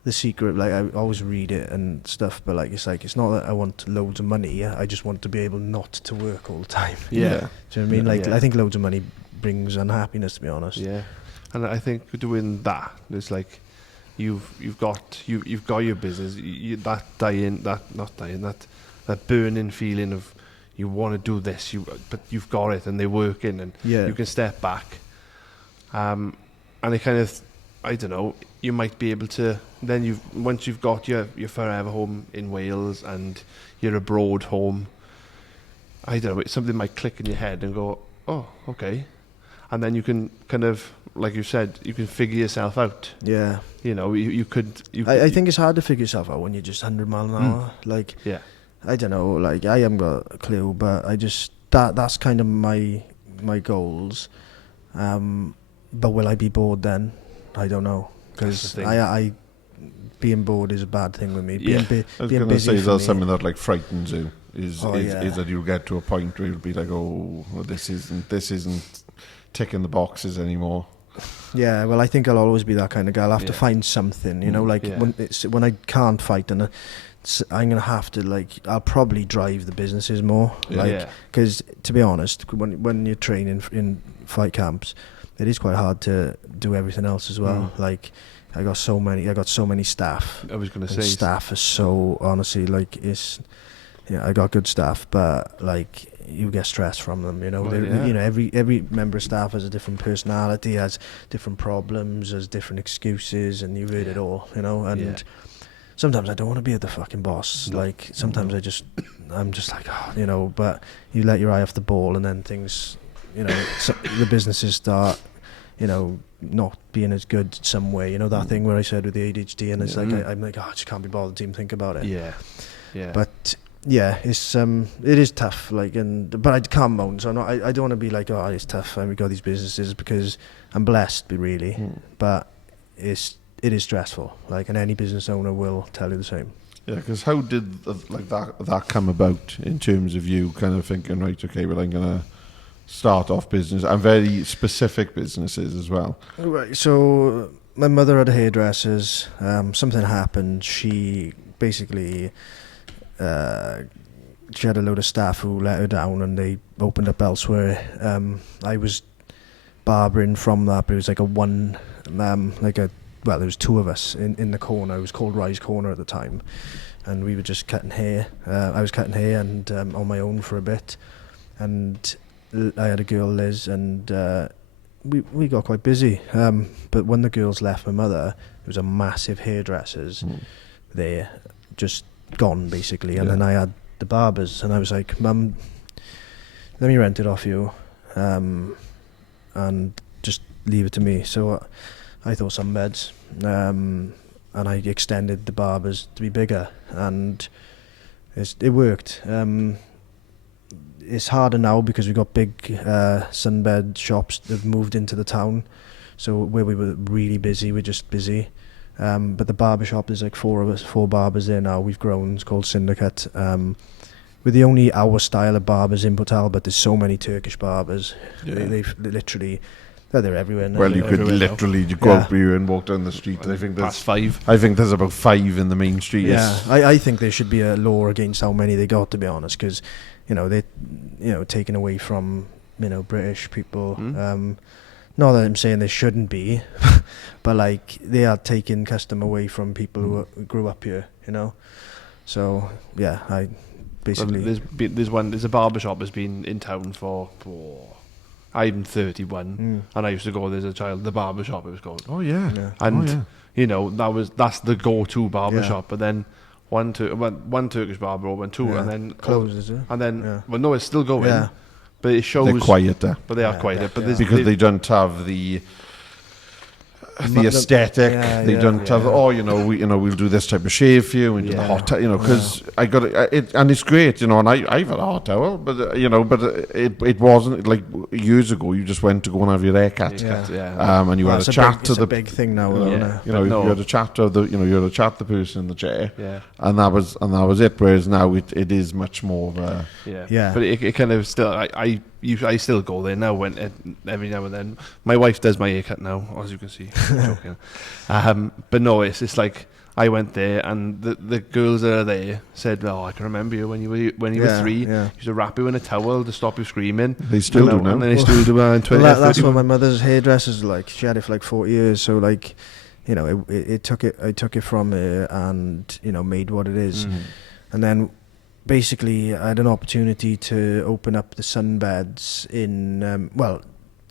the secret. Like, I always read it and stuff, but like, it's not that I want loads of money. I just want to be able not to work all the time. Do you know what I mean? Like, I think loads of money brings unhappiness, to be honest. And I think doing that, it's like you've got your business, that burning feeling of you want to do this, but you've got it, and they're working, and you can step back, and it kind of, I don't know, you might be able to then once you've got your forever home in Wales and your abroad home, I don't know, something might click in your head and go, oh, okay. And then you can kind of, like you said, you can figure yourself out. Yeah. You could... I think it's hard to figure yourself out when you're just 100 miles an hour. Like, I don't know, like, I haven't got a clue, but I just... That's kind of my goals. But will I be bored then? I don't know. Because I being bored is a bad thing with me. I was going to say that's something that, like, frightens you. Is that you get to a point where you'll be like, oh, well, this isn't ticking the boxes anymore. Yeah, well, I think I'll always be that kind of guy. I'll have to find something, like when I can't fight, and I'm gonna have to I'll probably drive the businesses more, because to be honest, when you're training in fight camps, it is quite hard to do everything else as well. I got so many staff. I was gonna say staff is so honestly I got good staff, but you get stress from them, you know. Every member of staff has a different personality, has different problems, has different excuses, and you've heard it all, you know. And sometimes I don't want to be the fucking boss. Sometimes I'm just you know. But you let your eye off the ball, and then things, you know, the businesses start, you know, not being as good somewhere. You know that thing where I said with the ADHD, and it's I'm I just can't be bothered to even think about it. Yeah. But yeah, it is tough. But I can't moan. So I don't want to be it's tough. And we got these businesses because I'm blessed, really. But it is stressful. And any business owner will tell you the same. Yeah, because how did that come about in terms of you kind of thinking, right, okay, well, I'm gonna start off business and very specific businesses as well. Right. So my mother had hairdressers. Something happened. She basically. She had a load of staff who let her down, and they opened up elsewhere. I was barbering from that, but it was there was two of us in the corner. It was called Rise Corner at the time, and we were just cutting hair. I was cutting hair and on my own for a bit, and I had a girl, Liz, and we got quite busy. But when the girls left my mother, there was a massive hairdressers there, just gone basically. And then I had the barbers, and I was like, Mum, let me rent it off you, and just leave it to me. So I thought sunbeds, and I extended the barbers to be bigger, and it worked. It's harder now because we've got big sunbed shops that have moved into the town, so where we were really busy, we're just busy. But the barbershop, there's 4 barbers there now. We've grown. It's called Syndicate. We're the only our style of barbers in Port Talbot. There's so many Turkish barbers. They've literally, they're everywhere now. Well, you could literally go out here and walk down the street. I think there's 5. I think there's about 5 in the main street. Yeah, I think there should be a law against how many they got, to be honest, because they're taken away from British people. Not that I'm saying they shouldn't be, but they are taking custom away from people who grew up here, you know. So yeah, I basically there's a barbershop that's been in town for I'm 31, and I used to go there as a child. The barbershop, it was called. Oh yeah. And that's the go-to barbershop. But then one Turkish barber opened, 2, and then closes it. And then well, no, it's still going. Yeah. But it shows they're quieter. But they are quieter. But because they don't have the aesthetic. They don't have. We'll do this type of shave for you and do the hot towel. Because I got it, and it's great. And I've had a hot towel, but it wasn't years ago. You just went to go and have your haircut. And you had a chat to the big thing now. You had a chat to the person in the chair. And that was it. Whereas now it is much more. But it kind of still. I still go there now every now and then. My wife does my haircut now, as you can see. I'm joking. But no, it's like I went there, and the girls that are there said, "Oh, I can remember you when you were 3. You used to wrap you in a towel to stop you screaming." They still do now. And they still do in 20. That's what my mother's hairdressers like. She had it for 40 years, so I took it from her and made what it is, and then. Basically, I had an opportunity to open up the sunbeds in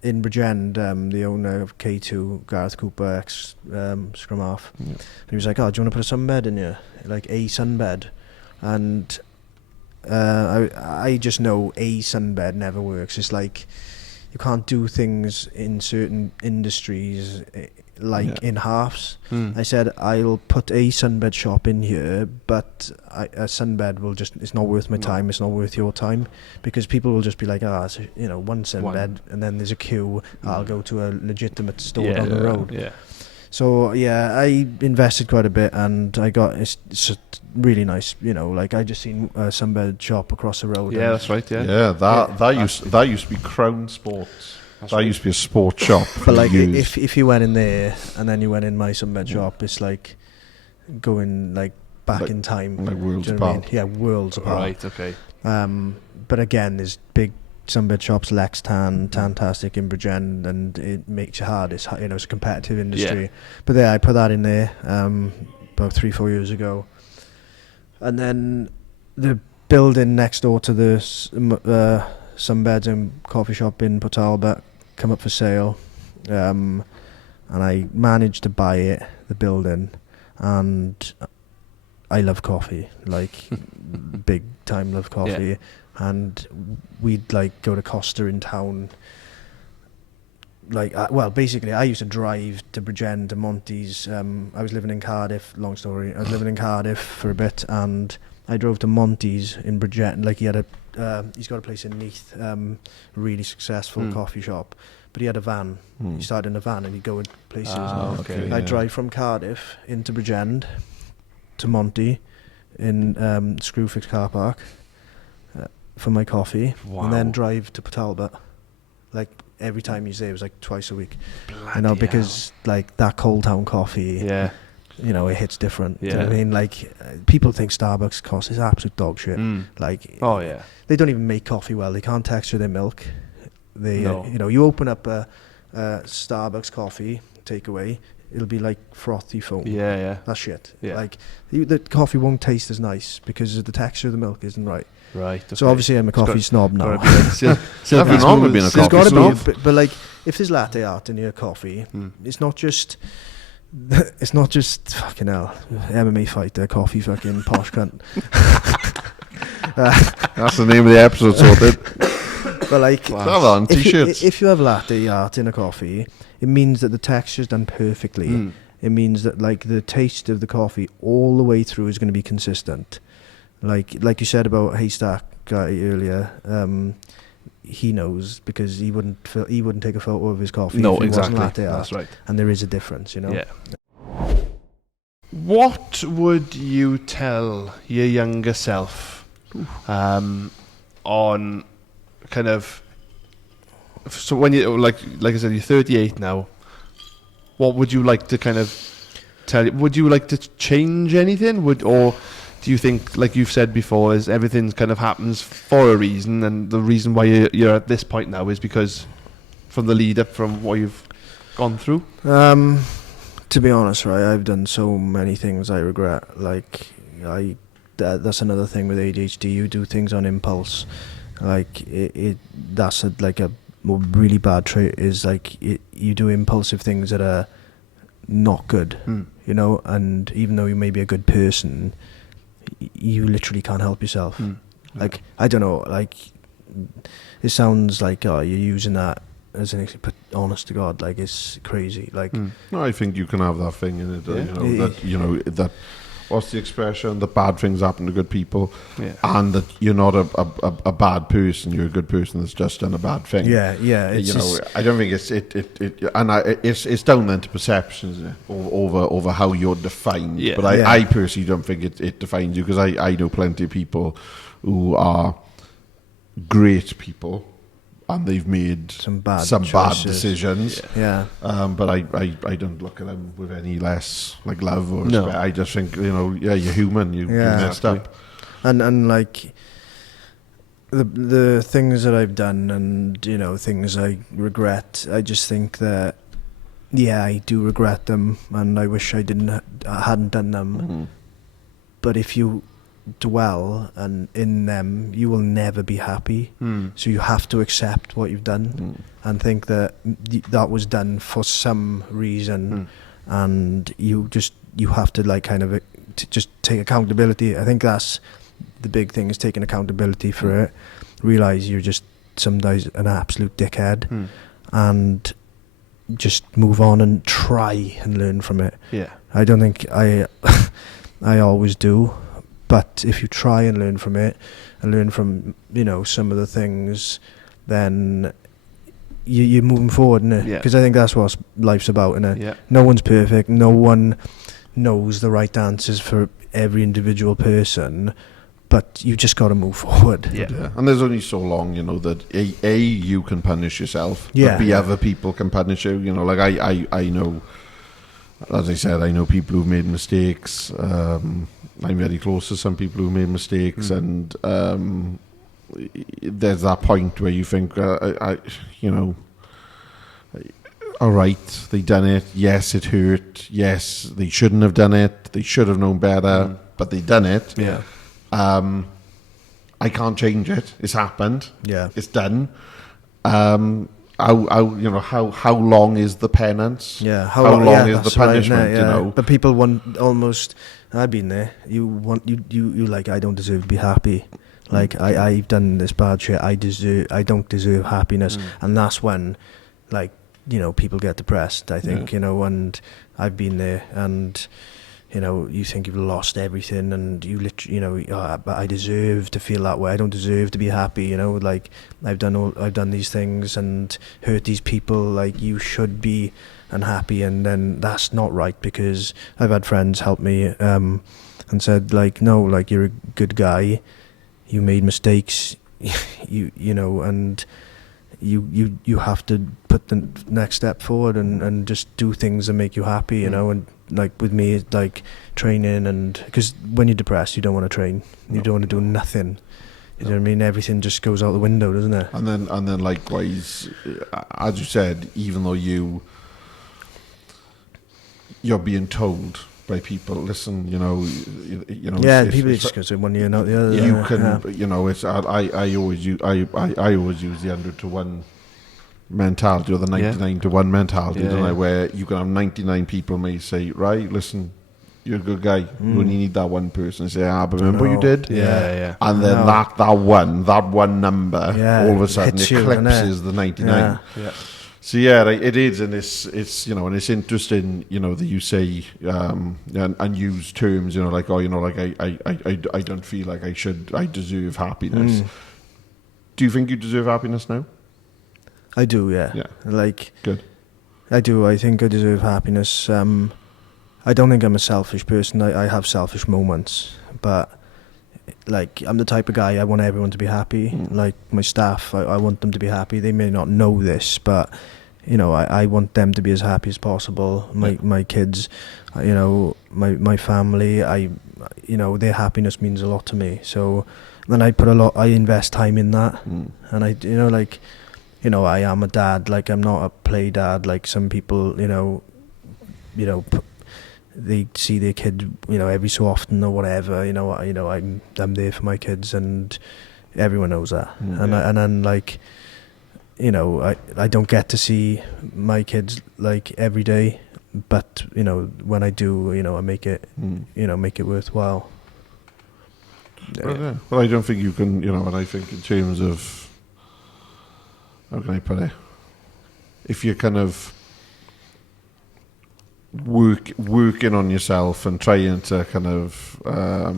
Bridgend. The owner of K2, Gareth Cooper, ex scrum half, he was like, "Oh, do you want to put a sunbed in here, a sunbed?" And I just know a sunbed never works. It's you can't do things in certain industries in halves. I said, I'll put a sunbed shop in here, but a sunbed will it's not worth my time, it's not worth your time, because people will just be like, one sunbed, and then there's a queue, I'll go to a legitimate store down the road. So I invested quite a bit, and I got it's really nice. I just seen a sunbed shop across the road. Yeah, that's right. That used to be Crown Sports. That used to be a sports shop. But if you went in there and then you went in my sunbed shop, it's like going back like, in time. Like worlds apart. I mean? Yeah, worlds apart. Right, okay. But again, there's big sunbed shops, Lextan, Tantastic in Bridgend, and it makes it hard. It's, you know, it's a competitive industry. Yeah. But yeah, I put that in there about 3-4 years ago. And then the building next door to the sunbeds and coffee shop in Port Talbot come up for sale. And I managed to buy it, the building, and I love coffee, like big time love coffee. Yeah. And we'd like go to Costa in town. Like, well, basically, I used to drive to Bridgend, to Monty's. I was living in Cardiff, long story. I was living in Cardiff for a bit, and I drove to Monty's in Bridgend. Like, he's got a place in Neath, really successful coffee shop. But he had a van. He started in a van and he'd go in places. Okay. I'd drive from Cardiff into Bridgend to Monty in Screwfix car park for my coffee. Wow. And then drive to Port Talbot. Like, every time he's there, it was like twice a week. Bloody you know, because like that Cold Town coffee, you know, it hits different. Yeah. Do you know what I mean? Like, people think Starbucks coffee is absolute dog shit. Like, oh yeah, they don't even make coffee well. They can't texture their milk. They, No. you know, you open up a Starbucks coffee takeaway, it'll be like frothy foam. yeah. That's shit. Yeah. Like, the coffee won't taste as nice because the texture of the milk isn't right. Right. Okay. So obviously I'm a coffee snob now. Nothing wrong with being a There's coffee got to snob. be, but like, if there's latte art in your coffee, it's not just fucking hell, MMA fighter, coffee fucking posh cunt. That's the name of the episode, sorted. But like, Have that on t-shirts. if you have latte art in a coffee, it means that the texture's done perfectly. It means that like the taste of the coffee all the way through is going to be consistent. Like you said about Haystack guy earlier, he knows because he wouldn't take a photo of his coffee. No, if it exactly. wasn't latte art. That's right. And there is a difference, you know. Yeah. What would you tell your younger self on kind of, so when you like I said, you're 38 now, what would you like to kind of tell? Would you like to change anything? Or do you think, like you've said before, is everything kind of happens for a reason, and the reason why you're at this point now is because from the lead up from what you've gone through? To be honest, right, I've done so many things I regret. Like, that's another thing with ADHD. You do things on impulse. Like, that's a really bad trait. Is like you do impulsive things that are not good. You know, and even though you may be a good person, you literally can't help yourself. Like, I don't know. Like, it sounds like you're using that as an but honest to God, like, it's crazy. Like, No, I think you can have that thing in it. That what's the expression? That bad things happen to good people, and that you're not a bad person. You're a good person that's just done a bad thing. Yeah. It's I don't think it's down then to perceptions, isn't it? over how you're defined. Yeah. But I personally don't think it defines you, because I know plenty of people who are great people, and they've made some bad decisions. Yeah. But I don't look at them with any less like love or respect. I just think, you're human. You messed up. And like the things that I've done, and things I regret, I just think that I do regret them, and I wish I hadn't done them. But if you dwell in them, you will never be happy. So you have to accept what you've done and think that that was done for some reason, and you have to just take accountability. I think that's the big thing, is taking accountability for it. Realize you're just sometimes an absolute dickhead, and just move on and try and learn from it. I don't think I always do. But if you try and learn from it, and learn from some of the things, then you're moving forward, innit? Because I think that's what life's about, innit? Yeah. No one's perfect. No one knows the right answers for every individual person, but you just got to move forward. Yeah. And there's only so long, that you can punish yourself, but other people can punish you. Like I know as I said, I know people who've made mistakes. I'm very close to some people who've made mistakes, and there's that point where you think, you know, all right, they done it. Yes, it hurt. Yes, they shouldn't have done it. They should have known better, but they done it. Yeah. I can't change it. It's happened. Yeah. It's done. How long is the penance? Yeah. How long is the punishment? Right, yeah. You know. But people want almost. I've been there. You like, I don't deserve to be happy. Like I've done this bad shit. I don't deserve happiness, and that's when, like, you know, people get depressed. I think, you know, and I've been there, and you know, you think you've lost everything, and you literally, you know, but I deserve to feel that way. I don't deserve to be happy. You know, like I've done these things and hurt these people. Like, you should be unhappy, and then that's not right, because I've had friends help me and said, like, no, like, you're a good guy. You made mistakes. you know, and you have to put the next step forward and just do things that make you happy, you know. And like with me, it's like training, and because when you're depressed, you don't want to train. You don't want to do nothing. You know what I mean? Everything just goes out the window, doesn't it? And then likewise, as you said, even though you're being told by people, listen, you know. Yeah, people just go to one ear, not the other. You can, you know. It's I always use the 100 to 1 mentality, or the 99 to 1 mentality, don't I? Where you can have 99 people may say, right, listen, you're a good guy. You only need that one person to say, but remember what you did? Yeah. And then that one number, all of a sudden eclipses the 99. Yeah. So it is, and it's you know, and it's interesting, you know, that you say and use terms, you know, like, oh, you know, like I don't feel like I deserve happiness. Do you think you deserve happiness now? I do, yeah. Like, good. I do. I think I deserve happiness. I don't think I'm a selfish person. I have selfish moments, but like, I'm the type of guy, I want everyone to be happy. Like my staff, I want them to be happy. They may not know this, but you know, I want them to be as happy as possible. My kids, you know, my family, you know, their happiness means a lot to me. So then I invest time in that, and I, you know, like, you know, I am a dad. Like, I'm not a play dad like some people, you know, they see their kid, you know, every so often or whatever. You know, I'm there for my kids, and everyone knows that. And then, like, you know, I don't get to see my kids like every day, but you know, when I do, you know, I make it, you know, make it worthwhile. Well, I don't think you can, you know, and I think in terms of, how can I put it? If you're kind of working on yourself and trying to kind of, I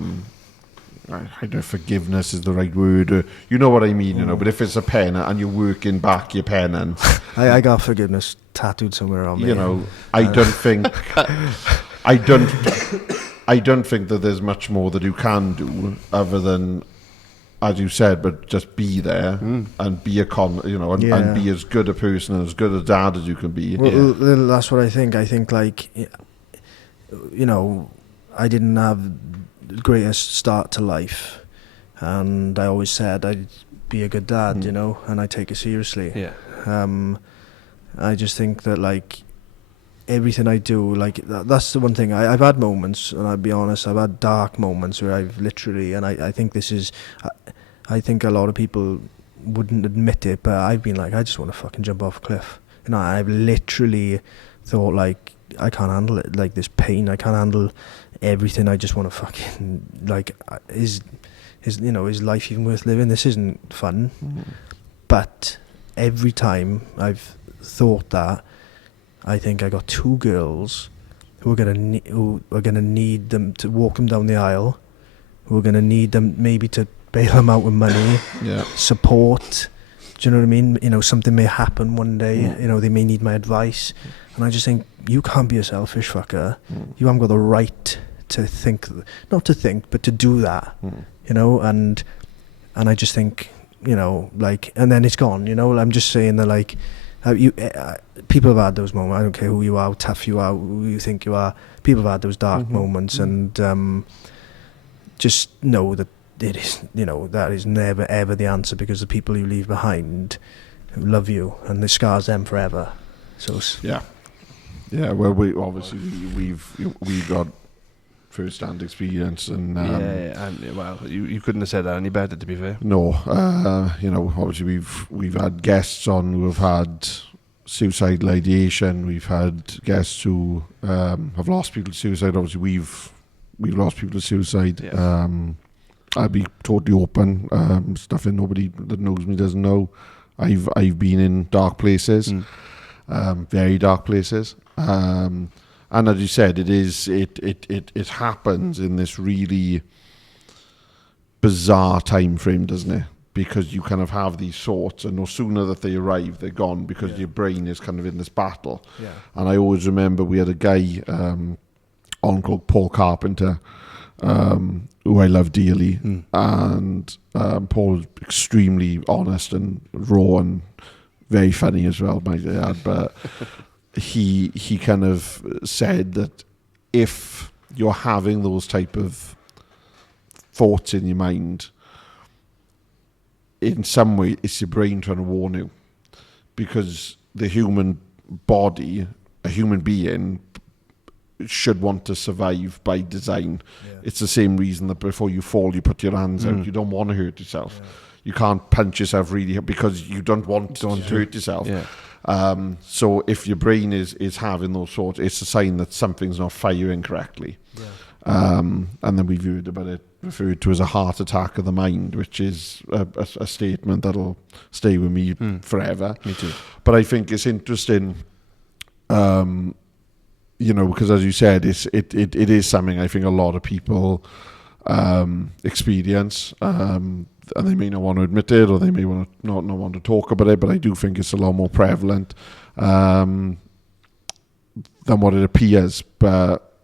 don't know if forgiveness is the right word, or, you know what I mean, you know, but if it's a pen and you're working back your pen, and I got forgiveness tattooed somewhere on me. You know, I don't think that there's much more that you can do other than, as you said, but just be there and be and be as good a person and as good a dad as you can be. Well, that's what I think. I think, like, you know, I didn't have the greatest start to life, and I always said I'd be a good dad, you know, and I take it seriously. I just think that, like, everything I do, like, that's the one thing. I've had moments, and I'll be honest, I've had dark moments where I've literally, and I think this is, I think a lot of people wouldn't admit it, but I've been like, I just want to fucking jump off a cliff. You know, I've literally thought, like, I can't handle it, like, this pain, I can't handle everything. I just want to fucking, like, is life even worth living? This isn't fun. But every time I've thought that, I think I got 2 girls who are gonna need them to walk them down the aisle, who are gonna need them maybe to bail them out with money, support. Do you know what I mean? You know, something may happen one day. You know, they may need my advice, and I just think, you can't be a selfish fucker. You haven't got the right to think, not to think, but to do that. You know, and I just think, you know, like, and then it's gone. You know, I'm just saying that, like, People have had those moments. I don't care who you are, how tough you are, who you think you are. People have had those dark moments, and just know that it is, that is never ever the answer, because the people you leave behind who love you, and it scars them forever. So yeah. Well, we've got first-hand experience, and well, you couldn't have said that any better, to be fair. No, obviously we've had guests on who have had suicidal ideation. We've had guests who have lost people to suicide. Obviously, we've lost people to suicide. Yeah. I'll be totally open. Stuff that nobody that knows me doesn't know. I've been in dark places, very dark places. And as you said, it happens in this really bizarre time frame, doesn't it? Because you kind of have these thoughts, and no sooner that they arrive, they're gone, because your brain is kind of in this battle. Yeah. And I always remember we had a guy on called Paul Carpenter, who I love dearly, and Paul was extremely honest and raw and very funny as well, might I add, but he kind of said that if you're having those type of thoughts in your mind, in some way it's your brain trying to warn you, because the human body, a human being, should want to survive by design. Yeah. It's the same reason that before you fall you put your hands out. You don't want to hurt yourself. Yeah. You can't punch yourself really because you don't want to hurt yourself. Yeah. So if your brain is having those thoughts, it's a sign that something's not firing correctly. Yeah. And then we've referred to as a heart attack of the mind, which is a statement that'll stay with me forever. Me too. But I think it's interesting, because as you said, it is something I think a lot of people experience, and they may not want to admit it, or they may not want to talk about it, but I do think it's a lot more prevalent than what it appears. But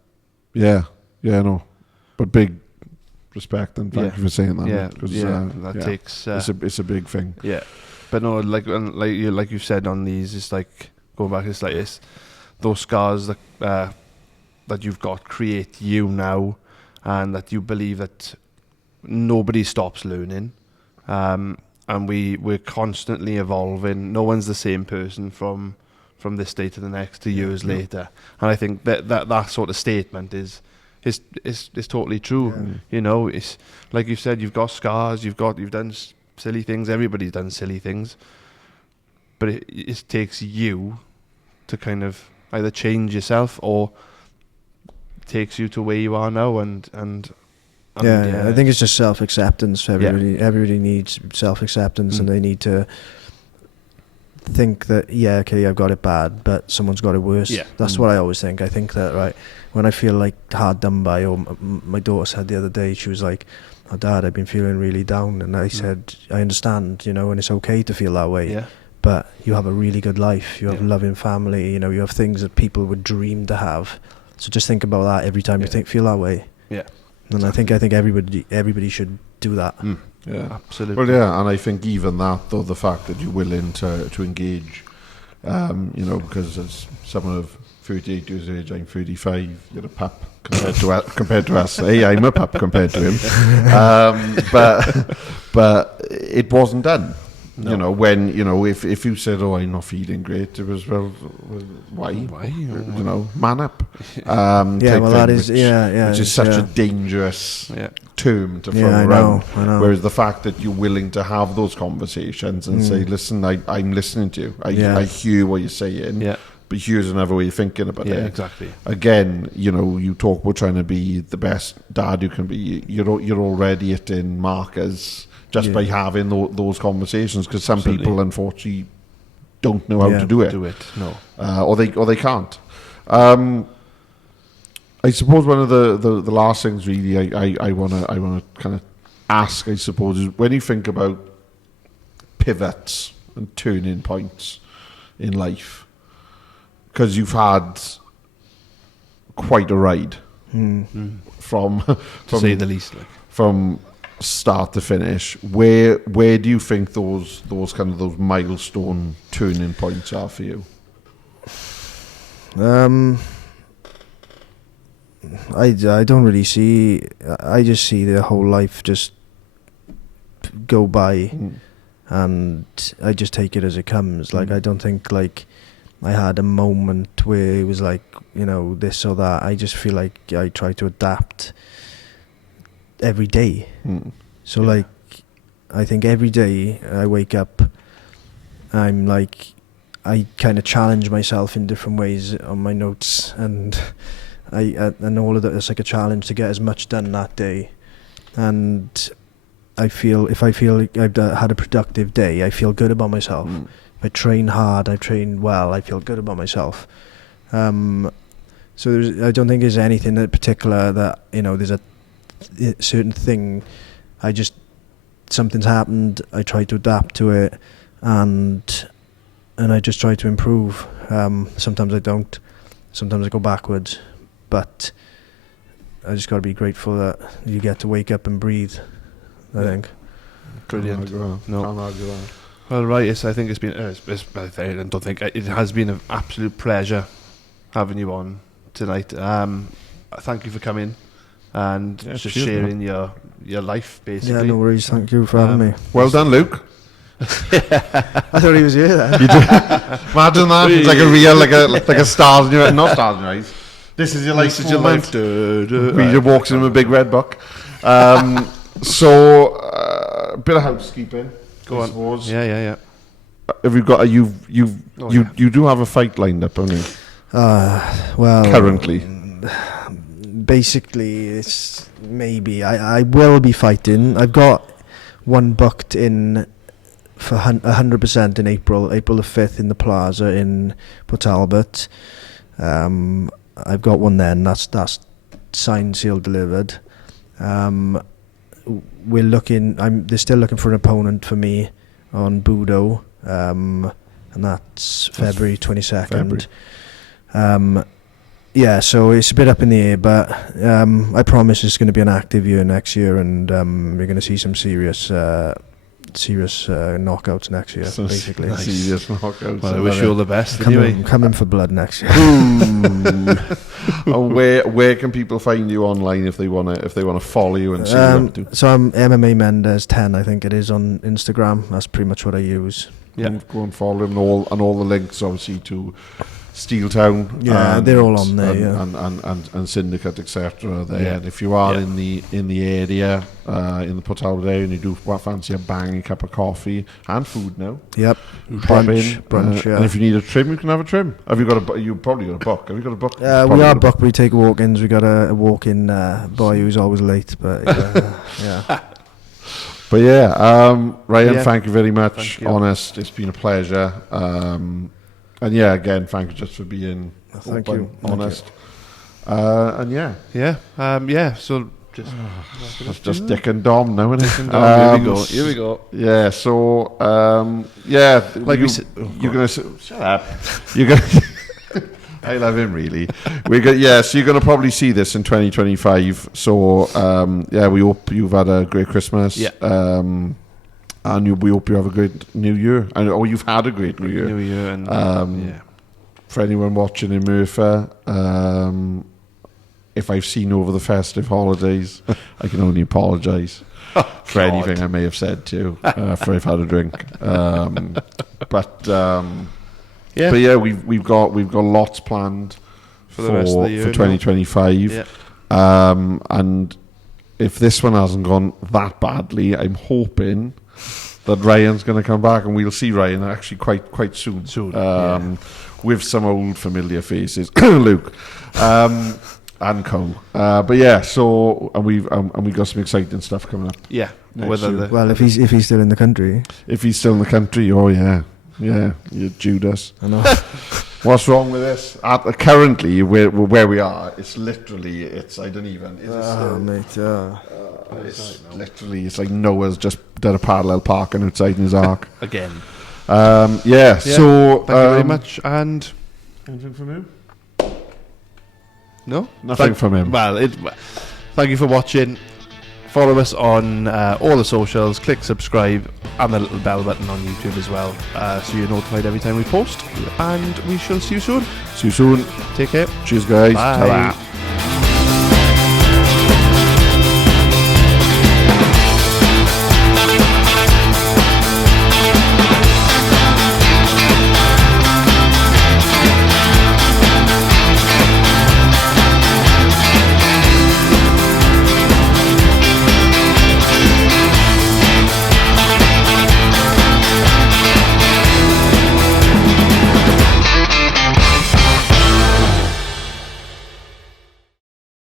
but big respect, and thank you for saying that. Yeah, takes it's a big thing. Yeah, but no, like you said on these, it's like going back. It's like those scars that you've got create you now, and that you believe that nobody stops learning, and we're constantly evolving. No one's the same person from this day to the next to years later, and I think that sort of statement is totally true. Yeah. It's like you said, you've got scars, you've done silly things. Everybody's done silly things, but it takes you to kind of either change yourself or takes you to where you are now, and I think it's just self-acceptance for everybody. Yeah. Everybody needs self-acceptance, and they need to think that I've got it bad, but someone's got it worse. Yeah. That's what I always think. I think that, right, when I feel like hard done by, or my daughter said the other day, she was like, "Oh, Dad, I've been feeling really down," and I said, "I understand, and it's okay to feel that way." Yeah. But you have a really good life. You have a loving family. You have things that people would dream to have. So just think about that every time you feel that way. Yeah. And exactly. I think everybody should do that. Yeah, absolutely. Well, yeah, and I think even that, though, the fact that you're willing to engage, because as someone of 38 years of age, I'm 35. You're a pup compared to us. Hey, I'm a pup compared to him. But it wasn't done. No. When if you said, "Oh, I'm not feeling great," it was why? Man up. That is which is such a dangerous term to throw around. I know. Whereas the fact that you're willing to have those conversations and say, "Listen, I'm listening to you. I hear what you're saying." Yeah. But here's another way of thinking about it. Yeah, exactly. Again, you talk about trying to be the best dad you can be. You're already hitting markers just by having those conversations, because some people, unfortunately, don't know how to do it. No. Or they can't. I suppose one of the last things really I want to kind of ask, I suppose, is when you think about pivots and turning points in life, because you've had quite a ride from to say the least, from start to finish, where do you think those milestone turning points are for you? I don't really see. I just see the whole life just go by, and I just take it as it comes. Like I don't think like I had a moment where it was like, you know, this or that. I just feel like I try to adapt every day. So like, I think every day I wake up, I'm like, I kind of challenge myself in different ways on my notes, and and all of that. It's like a challenge to get as much done that day. And if I feel like I've had a productive day, I feel good about myself. If I train hard, I train well, I feel good about myself. So I don't think there's anything in particular that, you know, there's a certain thing. Something's happened, I try to adapt to it, and I just try to improve. Sometimes I don't. Sometimes I go backwards. But I just got to be grateful that you get to wake up and breathe, I think. Brilliant. Can't argue that. Well, right, I think it's been. I don't think it has been an absolute pleasure having you on tonight. Thank you for coming and just sharing your life, basically. Yeah, no worries. Thank you for having me. Well done, Luke. I thought he was here then. You do. Imagine that. It's like a real, like a stars in your, not stars in your eyes. This is your life. This is your life. Reader walks in with a big red book. So, a bit of housekeeping. Go on. Suppose. Yeah. Have you got? You do have a fight lined up, don't you? Well, currently. Basically, it's maybe I will be fighting. I've got one booked in for 100% in April the 5th in the Plaza in Port Talbot. I've got one then. That's signed, sealed, delivered. We're looking. They're still looking for an opponent for me on Budo, and that's February 22nd. Yeah, so it's a bit up in the air, but I promise it's going to be an active year next year, and we're going to see some serious knockouts next year, basically. Nice. Serious knockouts. Well, I wish you all the best. Coming for blood next year. And where can people find you online if they wanna follow you and see what you do? So I'm MMA Mendez 10, I think it is, on Instagram. That's pretty much what I use. Yeah, go and follow him, and all the links obviously to Steeltown. Yeah, they're all on there. And Syndicate, etc. There. Yeah. And if you are in the area, in the Port Talbot area, and you do fancy a banging cup of coffee and food now. Yep. Brunch. Yeah. And if you need a trim, you can have a trim. Have you got you probably got a book? Have you got a book? We are booked. We take walk-ins. We got a walk-in boy who's always late, but yeah. But Ryan, thank you very much. Honest, it's been a pleasure. And again, thank you just for being open, honest. So just Dick and Dom now, isn't it? Here we go. Yeah. So like you're gonna shut up. You're gonna. I love him really. So you're gonna probably see this in 2025. So we hope you've had a great Christmas. Yeah. And we hope you have a great New Year. You've had a great New Year. And for anyone watching in Merthyr, if I've seen over the festive holidays, I can only apologise for anything I may have said to you for I've had a drink. We've got lots planned for the rest of the year for 2025. Yeah. And if this one hasn't gone that badly, I'm hoping that Ryan's going to come back, and we'll see Ryan actually quite soon. With some old familiar faces, Luke and Co. We got some exciting stuff coming up. Yeah. If he's still in the country. If he's still in the country, you're Judas. I know. What's wrong with this? Currently, where we are, it's literally, I don't even. It's literally, it's like Noah's just done a parallel parking outside in his ark. Again. So thank you very much. And anything from him? No, nothing from him. Well, thank you for watching. Follow us on all the socials, click subscribe, and the little bell button on YouTube as well, so you're notified every time we post. And we shall see you soon. See you soon. Take care. Cheers, guys. Bye. Ta-ra.